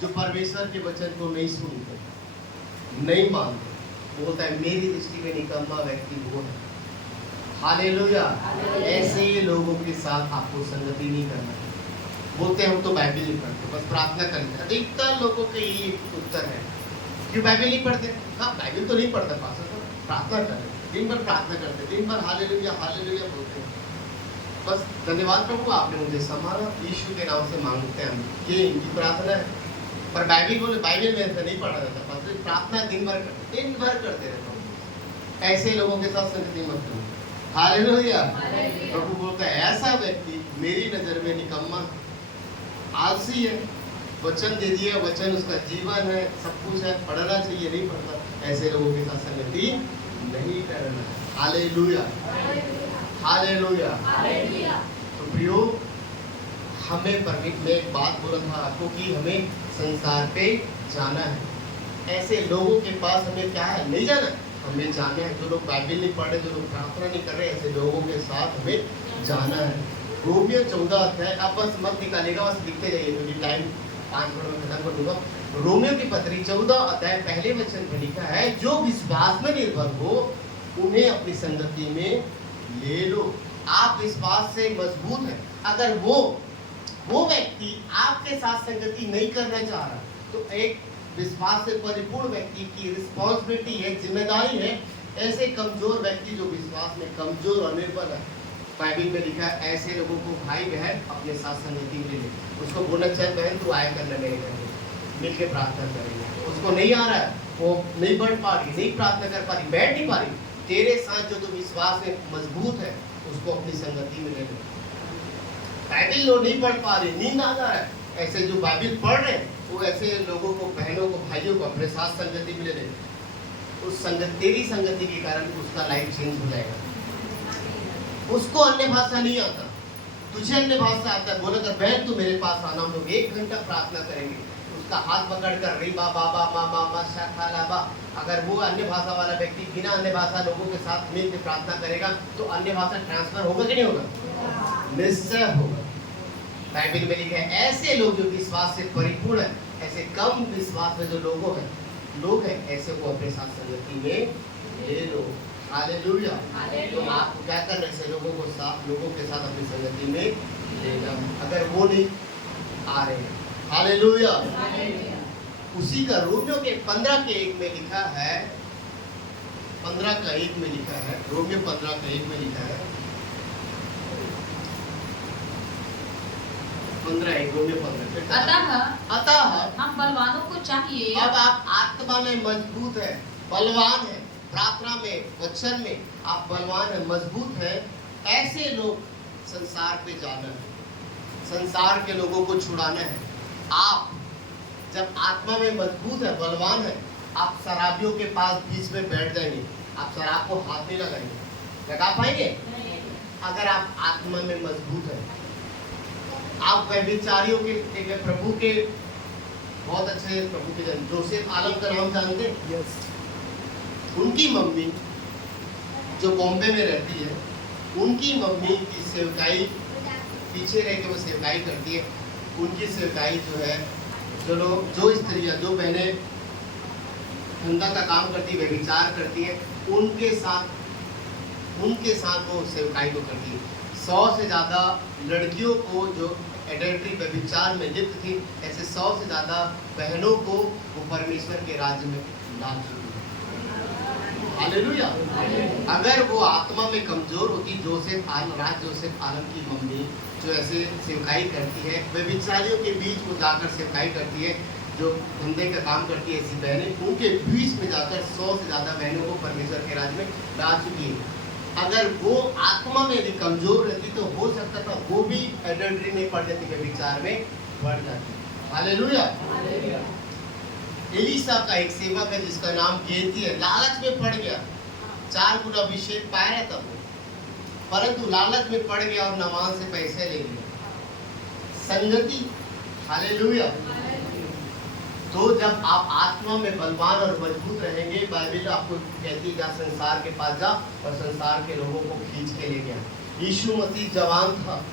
जो परमेश्वर के वचन को नहीं सुनते, नहीं मानते। बोलता है मेरी दृष्टि में निकम्मा व्यक्ति वो है। हालेलुया। ऐसे लोगों के साथ आपको संगति नहीं करना है। बोलते हैं हम तो बाइबल नहीं पढ़ते, बस प्रार्थना करते। अधिकतर लोगों के ये उत्तर है, क्यों बाइबल नहीं पढ़ते? हाँ, बाइबल तो नहीं पढ़ता पास, प्रार्थना करते, दिन भर प्रार्थना करते, दिन भर हालेलुया हालेलुया बोलते हैं। बस धन्यवाद प्रभु, आपने मुझे संभाला, यीशु के नाम से मांगते हैं हम, ये इनकी प्रार्थना है। पर बाइबल बोले बाइबल में ऐसा नहीं पढ़ा जाता, बस प्रार्थना दिन भर करते रहता हूँ। ऐसे लोगों के साथ संगति मत करो। हालेलुया। प्रभु बोलता है ऐसा व्यक्ति मेरी नजर में निकम्मा, आलसी है। वचन दे दिया, वचन उसका जीवन है, सब कुछ है, पढ़ना चाहिए, नहीं पढ़ता। ऐसे लोगों के साथ संगति नहीं करना। Hallelujah hallelujah. तो प्रियो, हमें मैं एक बात बोल रहा था आपको कि हमें संसार पे जाना है। ऐसे लोगों के पास हमें क्या है? नहीं जाना, हमें जाना है। जो लोग बाइबल नहीं पढ़ रहे, जो लोग प्रार्थना नहीं कर रहे, ऐसे लोगों के साथ हमें जाना है। रोमियो 14 अध्याय, आप बस मत निकालेगा, बस लिखते जाइए क्योंकि टाइम 5 मिनट में खत्म कर दूंगा। रोमियो की पत्री 14 अध्याय पहले वचन में लिखा है, जो विश्वास में निर्भर हो उन्हें अपनी संगति में ले लो। आप विश्वास से मजबूत हैं, अगर वो व्यक्ति आपके साथ संगति नहीं करना चाह रहा, तो एक विश्वास से परिपूर्ण व्यक्ति की रिस्पॉन्सिबिलिटी है, जिम्मेदारी है, ऐसे कमजोर व्यक्ति जो विश्वास में कमजोर और निर्बल है, बाइबल में लिखा है ऐसे लोगों को भाई बहन अपने साथ संगति में ले ले। उसको बोलना चल बहन तू आया करना मेरे घर में, मिल के प्रार्थना करेंगे। उसको नहीं आ रहा है, वो नहीं बढ़ पा रही, नहीं प्रार्थना कर पा रही, बैठ नहीं पा रही, तेरे साथ जो तो विश्वास में मजबूत है उसको अपनी संगति में ले ले। बाइबल लोग नहीं पढ़ पा रहे, नींद आ रहा है, ऐसे जो बाइबल पढ़ रहे हैं वो ऐसे लोगों को, बहनों को, भाइयों को अपने साथ संगति में ले ले। उस संगत, तेरी संगति के कारण उसका लाइफ चेंज हो जाएगा। उसको अन्य भाषा नहीं आता, तुझे अन्य भाषा आता है। बोला कर बहन तू मेरे पास आना, हम लोग 1 घंटा प्रार्थना करेंगे। उसका हाथ पकड़ कर री बाबा बाबा मामा शाखा लाबा। अगर वो अन्य भाषा वाला व्यक्ति बिना अन्य भाषा लोगों के साथ मिलकर प्रार्थना करेगा तो अन्य भाषा ट्रांसफर होगा कि नहीं होगा? निश्चय होगा। बाइबल में लिखा है ऐसे लोग जो विश्वास से परिपूर्ण है, ऐसे कम विश्वास में जो लोग हैं ऐसे को अपने साथ संगति में ले लो। हालेलुया। तो आपको क्या करना है? ऐसे लोगों के साथ अपनी संगति में लेना। अगर वो नहीं आ रहे हैं, हालेलुया। उसी का रोमियो के 15 के 1 में लिखा है, 15 का 1 में लिखा है, रोमियो 15 का 1 में लिखा है, 15 रोमियो 15। अतः हम बलवानों को चाहिए। अब आप आत्मा में मजबूत है, बलवान है, प्रार्थना में, वचन में आप बलवान है, मजबूत है। ऐसे लोग संसार पे जाना है, संसार के लोगों को छुड़ाना है। आप जब आत्मा में मजबूत है, बलवान है, आप शराबियों के पास बीच में बैठ जाएंगे, आप शराब को हाथ नहीं लगाएंगे। लगा पाएंगे? अगर आप आत्मा में मजबूत है। आप व्यभिचारियों के, प्रभु के बहुत अच्छे प्रभु के जन जोसेफ आलम का नाम जानते हैं? यस। उनकी मम्मी जो बॉम्बे में रहती है, उनकी मम्मी की सेवकाई पीछे रह के वो सेवकाई करती है। उनकी सेवकाई जो है, जो स्त्रियाँ, जो बहनें धंधा का काम करती है, व्यभिचार करती है, उनके साथ वो सेवकाई को करती है। 100 से ज़्यादा लड़कियों को जो एडल्ट्री व्यभिचार में लिप्त थी, ऐसे 100 से ज़्यादा बहनों को वो परमेश्वर के राज्य में ला चुकी है। हालेलुया। अगर वो आत्मा में कमजोर होती, जोसेफ आलम की मम्मी जो ऐसे सेवकाई करती है, व्यभिचारियों के बीच वो जाकर सेवकाई करती है, जो धंधे का काम करती है, ऐसी बहनें उनके बीच में जाकर 100 से ज़्यादा बहनों को परमेश्वर के राज्य में ला चुकी है। अगर वो आत्मा में भी कमजोर रहती तो हो सकता था वो भी एडल्ट्री में पड़ जाती, व्यभिचार में पड़ जाती। हालेलुया। एलीसा का एक सेवक है जिसका नाम गेहजी है, लालच में पड़ गया, 4 गुना अभिषेक पाया था वो, परंतु लालच में पड़ गया और नामान से पैसे ले लिए। संगति, हालेलुया। तो जब आप आत्मा में बलवान और मजबूत रहेंगे, बाइबल आपको कहती है संसार के पास जा और संसार के लोगों को खींच के ले गया। यीशु मसीह जवान था,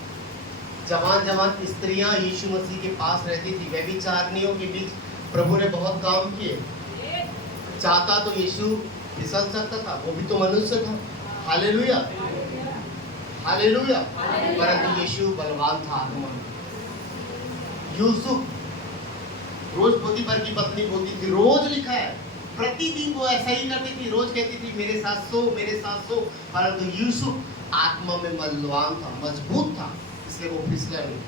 जवान स्त्रियां यीशु मसीह के पास रहती थी। व्यभिचारिणियों के बीच प्रभु ने बहुत काम किए। चाहता तो यीशु फिसल सकता था, वो भी तो मनुष्य था। Hallelujah, hallelujah. परंतु यीशु बलवान था आत्मा में। यूसुफ रोज पोतीफर की पत्नी बोलती थी, रोज लिखा है, प्रतिदिन वो ऐसा ही करती थी, रोज कहती थी मेरे साथ सो, मेरे साथ सो। परंतु यूसुफ आत्मा में बलवान था, मजबूत था, इसलिए वो फिसला नहीं।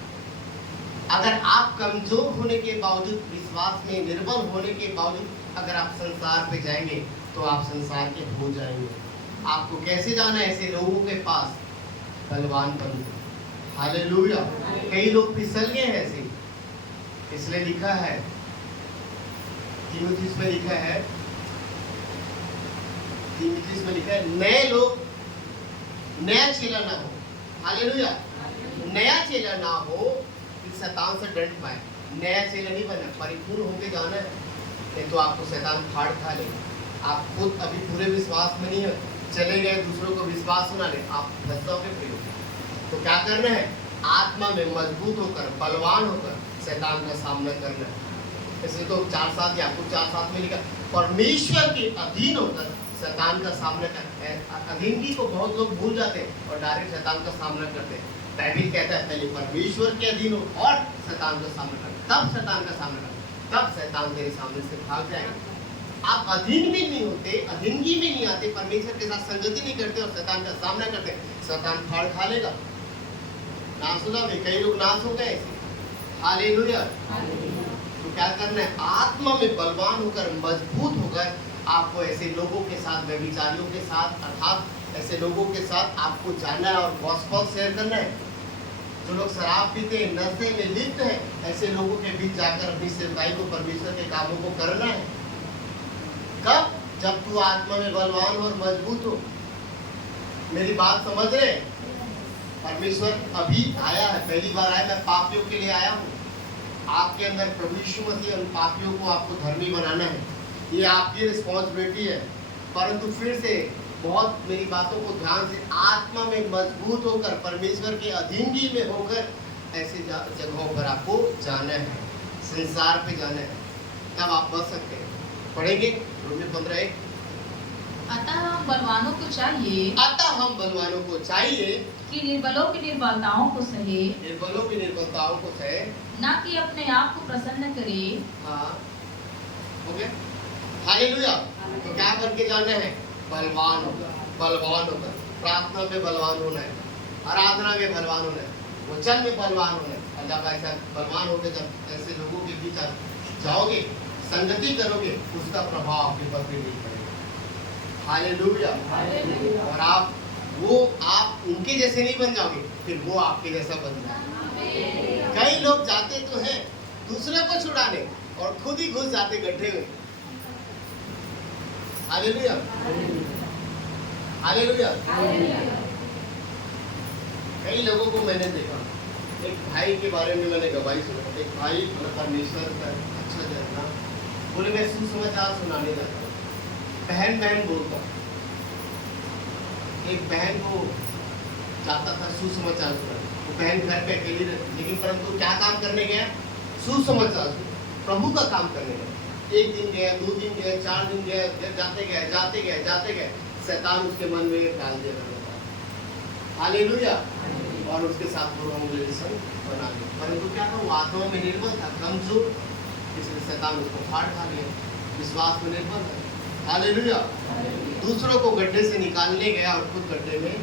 अगर आप कमजोर होने के बावजूद, विश्वास में निर्बल होने के बावजूद अगर आप संसार पे जाएंगे तो आप संसार के हो जाएंगे। आपको कैसे जाना है? ऐसे लोगों के पास बलवान बनकर। हालेलुया। कई लोग फिसल गए हैं ऐसे, इसलिए लिखा है तीमुथियुस में लिखा है नए लोग, नया चेला ना हो। हालेलुया। नया चेला ना हो कि शैतान से डर पाए। नया चेला नहीं बना, परिपूर्ण होके जाना है, नहीं तो आपको शैतान फाड़ खा लेगा। आप खुद अभी पूरे विश्वास में नहीं है, चले गए दूसरों को विश्वास सुना ले, आप फंस जाओगे फिर। तो क्या करना है? आत्मा में मजबूत होकर, बलवान होकर शैतान का सामना करना है। इसलिए तो 4:7 याकूब 4:7 में लिखा, परमेश्वर के अधीन होकर शैतान का सामना करना है। अधीनगी को बहुत लोग भूल जाते हैं और डायरेक्ट शैतान का सामना करते हैं। बाइबल कहता है पहले परमेश्वर के अधीन हो और शैतान का सामना कर, तब शैतान का सामना कर, तब शैतान तेरे सामने से भाग जाएगा। आप अधीन भी नहीं होते, अधीनगी भी नहीं आते, परमेश्वर के साथ संगति नहीं करते और शैतान का सामना करते, शैतान फाड़ खा लेगा। नाश हो जाओगे, कई लोग नाश हो गए। हालेलुया। तो क्या करना है, आत्मा में बलवान होकर, मजबूत होकर आपको ऐसे लोगों के साथ, व्यभिचारियों के साथ, अर्थात ऐसे लोगों के साथ आपको जाना है और गॉस्पेल शेयर करना है। जो लोग शराब पीते हैं, नशे में लिप्त हैं, ऐसे लोगों के बीच जाकर अपनी सेवकाई को, परमेश्वर के कामों को करना है। कब? जब तू आत्मा में बलवान और मजबूत हो। मेरी बात समझ रहे? परमेश्वर अभी आया है, पहली बार आया, मैं पापियों के लिए आया हूँ। आपके अंदर प्रभु यीशु मसीह उन पापियों को आपको धर्मी बनाना है, ये आपकी रिस्पॉन्सिबिलिटी है। परंतु फिर से बहुत मेरी बातों को ध्यान से, आत्मा में मजबूत होकर, परमेश्वर के अधीनगी में होकर ऐसे जगहों पर आपको जाना है, संसार पे जाना है, तब आप बच सकते हैं। पढ़ेंगे रोमियो 15:1। अतः हम बलवानों को चाहिए अतः हम बलवानों को चाहिए कि निर्बलों की निर्बलताओं को सहे, निर्बलों की निर्बलताओं को सहे, न कि अपने आप को प्रसन्न करे। हाँ, हो गया। हालेलुया। तो क्या करके जाना है? बलवान होकर, बलवान होकर। प्रार्थना में बलवान होना है, आराधना में बलवान होना है, वचन में बलवान होना है। और जब ऐसा बलवान होकर, जब ऐसे लोगों के बीच आप जाओगे, संगति करोगे, उसका प्रभाव आपके पर भी नहीं पड़ेगा। हालेलुया। और आप उनके जैसे नहीं बन जाओगे, फिर वो आपके जैसा बन जाएगा। कई लोग जाते तो हैं दूसरे को छुड़ाने और खुद ही घुस जाते गड्ढे में। हालेलुया। हालेलुया। कई लोगों को मैंने देखा, एक भाई के बारे में मैंने गवाही सुना। एक भाई परमेश्वर का अच्छा जानना, बोले मैं सुसमाचार सुनाने जाता हूँ, बहन बहन बोलता हूँ। एक बहन को जाता था सुसमाचार सुनाने, वो बहन घर पे अकेली रहती, लेकिन परंतु क्या काम करने गया? सुसमाचार, प्रभु का काम करने गया। एक दिन गया, 2 दिन गया, 4 दिन गया, जाते गए शैतान उसके मन में ये डाल दिया करता था। हालेलुया। और उसके साथ वो रिलेशन बना लिया। परंतु क्या था, वो आत्मा में निर्बल था, कमजोर, इसलिए शैतान उसको फाड़ खा लिया। विश्वास में निर्बल है। हालेलुया। दूसरों को गड्ढे से निकालने गया और खुद गड्ढे में।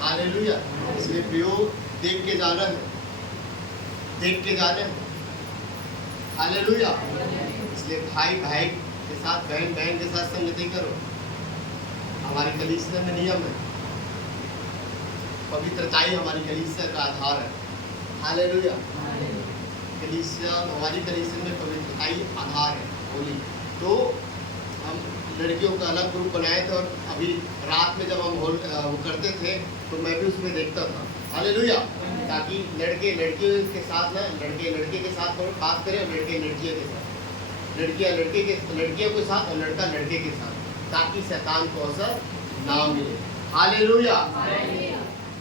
हालेलुया। इसलिए प्रियो, देख के जाना है, देख के जाना है। हालेलुया। इसलिए भाई भाई के साथ, बहन बहन के साथ संगति करो। हमारी कलीसिया में नियम है, पवित्रताई हमारी कलीसिया का आधार है। हालेलुया। कलीसिया, हमारी कलीसिया में पवित्रताई आधार है, होली। तो हम लड़कियों का अलग ग्रुप बनाए थे, और अभी रात में जब हम वो करते थे तो मैं भी उसमें देखता था। हालेलुया। ताकि लड़के लड़कियों के साथ ना, लड़के लड़के के साथ बात करें, और लड़के लड़कियों के साथ, लड़कियों के साथ, और लड़का लड़के के साथ, ताकि शैतान को असर ना मिले। हालेलुया।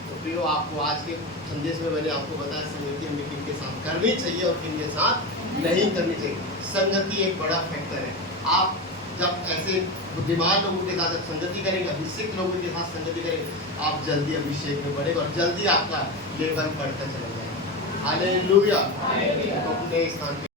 तो प्रियो, आपको आज के संदेश में मैंने आपको बताया संगति हमें किन के साथ करनी चाहिए और किन के साथ नहीं करनी चाहिए। संगति एक बड़ा फैक्टर है। आप जब ऐसे बुद्धिमान लोगों के साथ संगति करेंगे, अभिषेक लोगों के साथ संगति करेंगे, आप जल्दी अभिषेक में बढ़ेगा और जल्दी आपका लेवल बढ़ता चला जाएगा। हालेलुया। तो अपने स्थान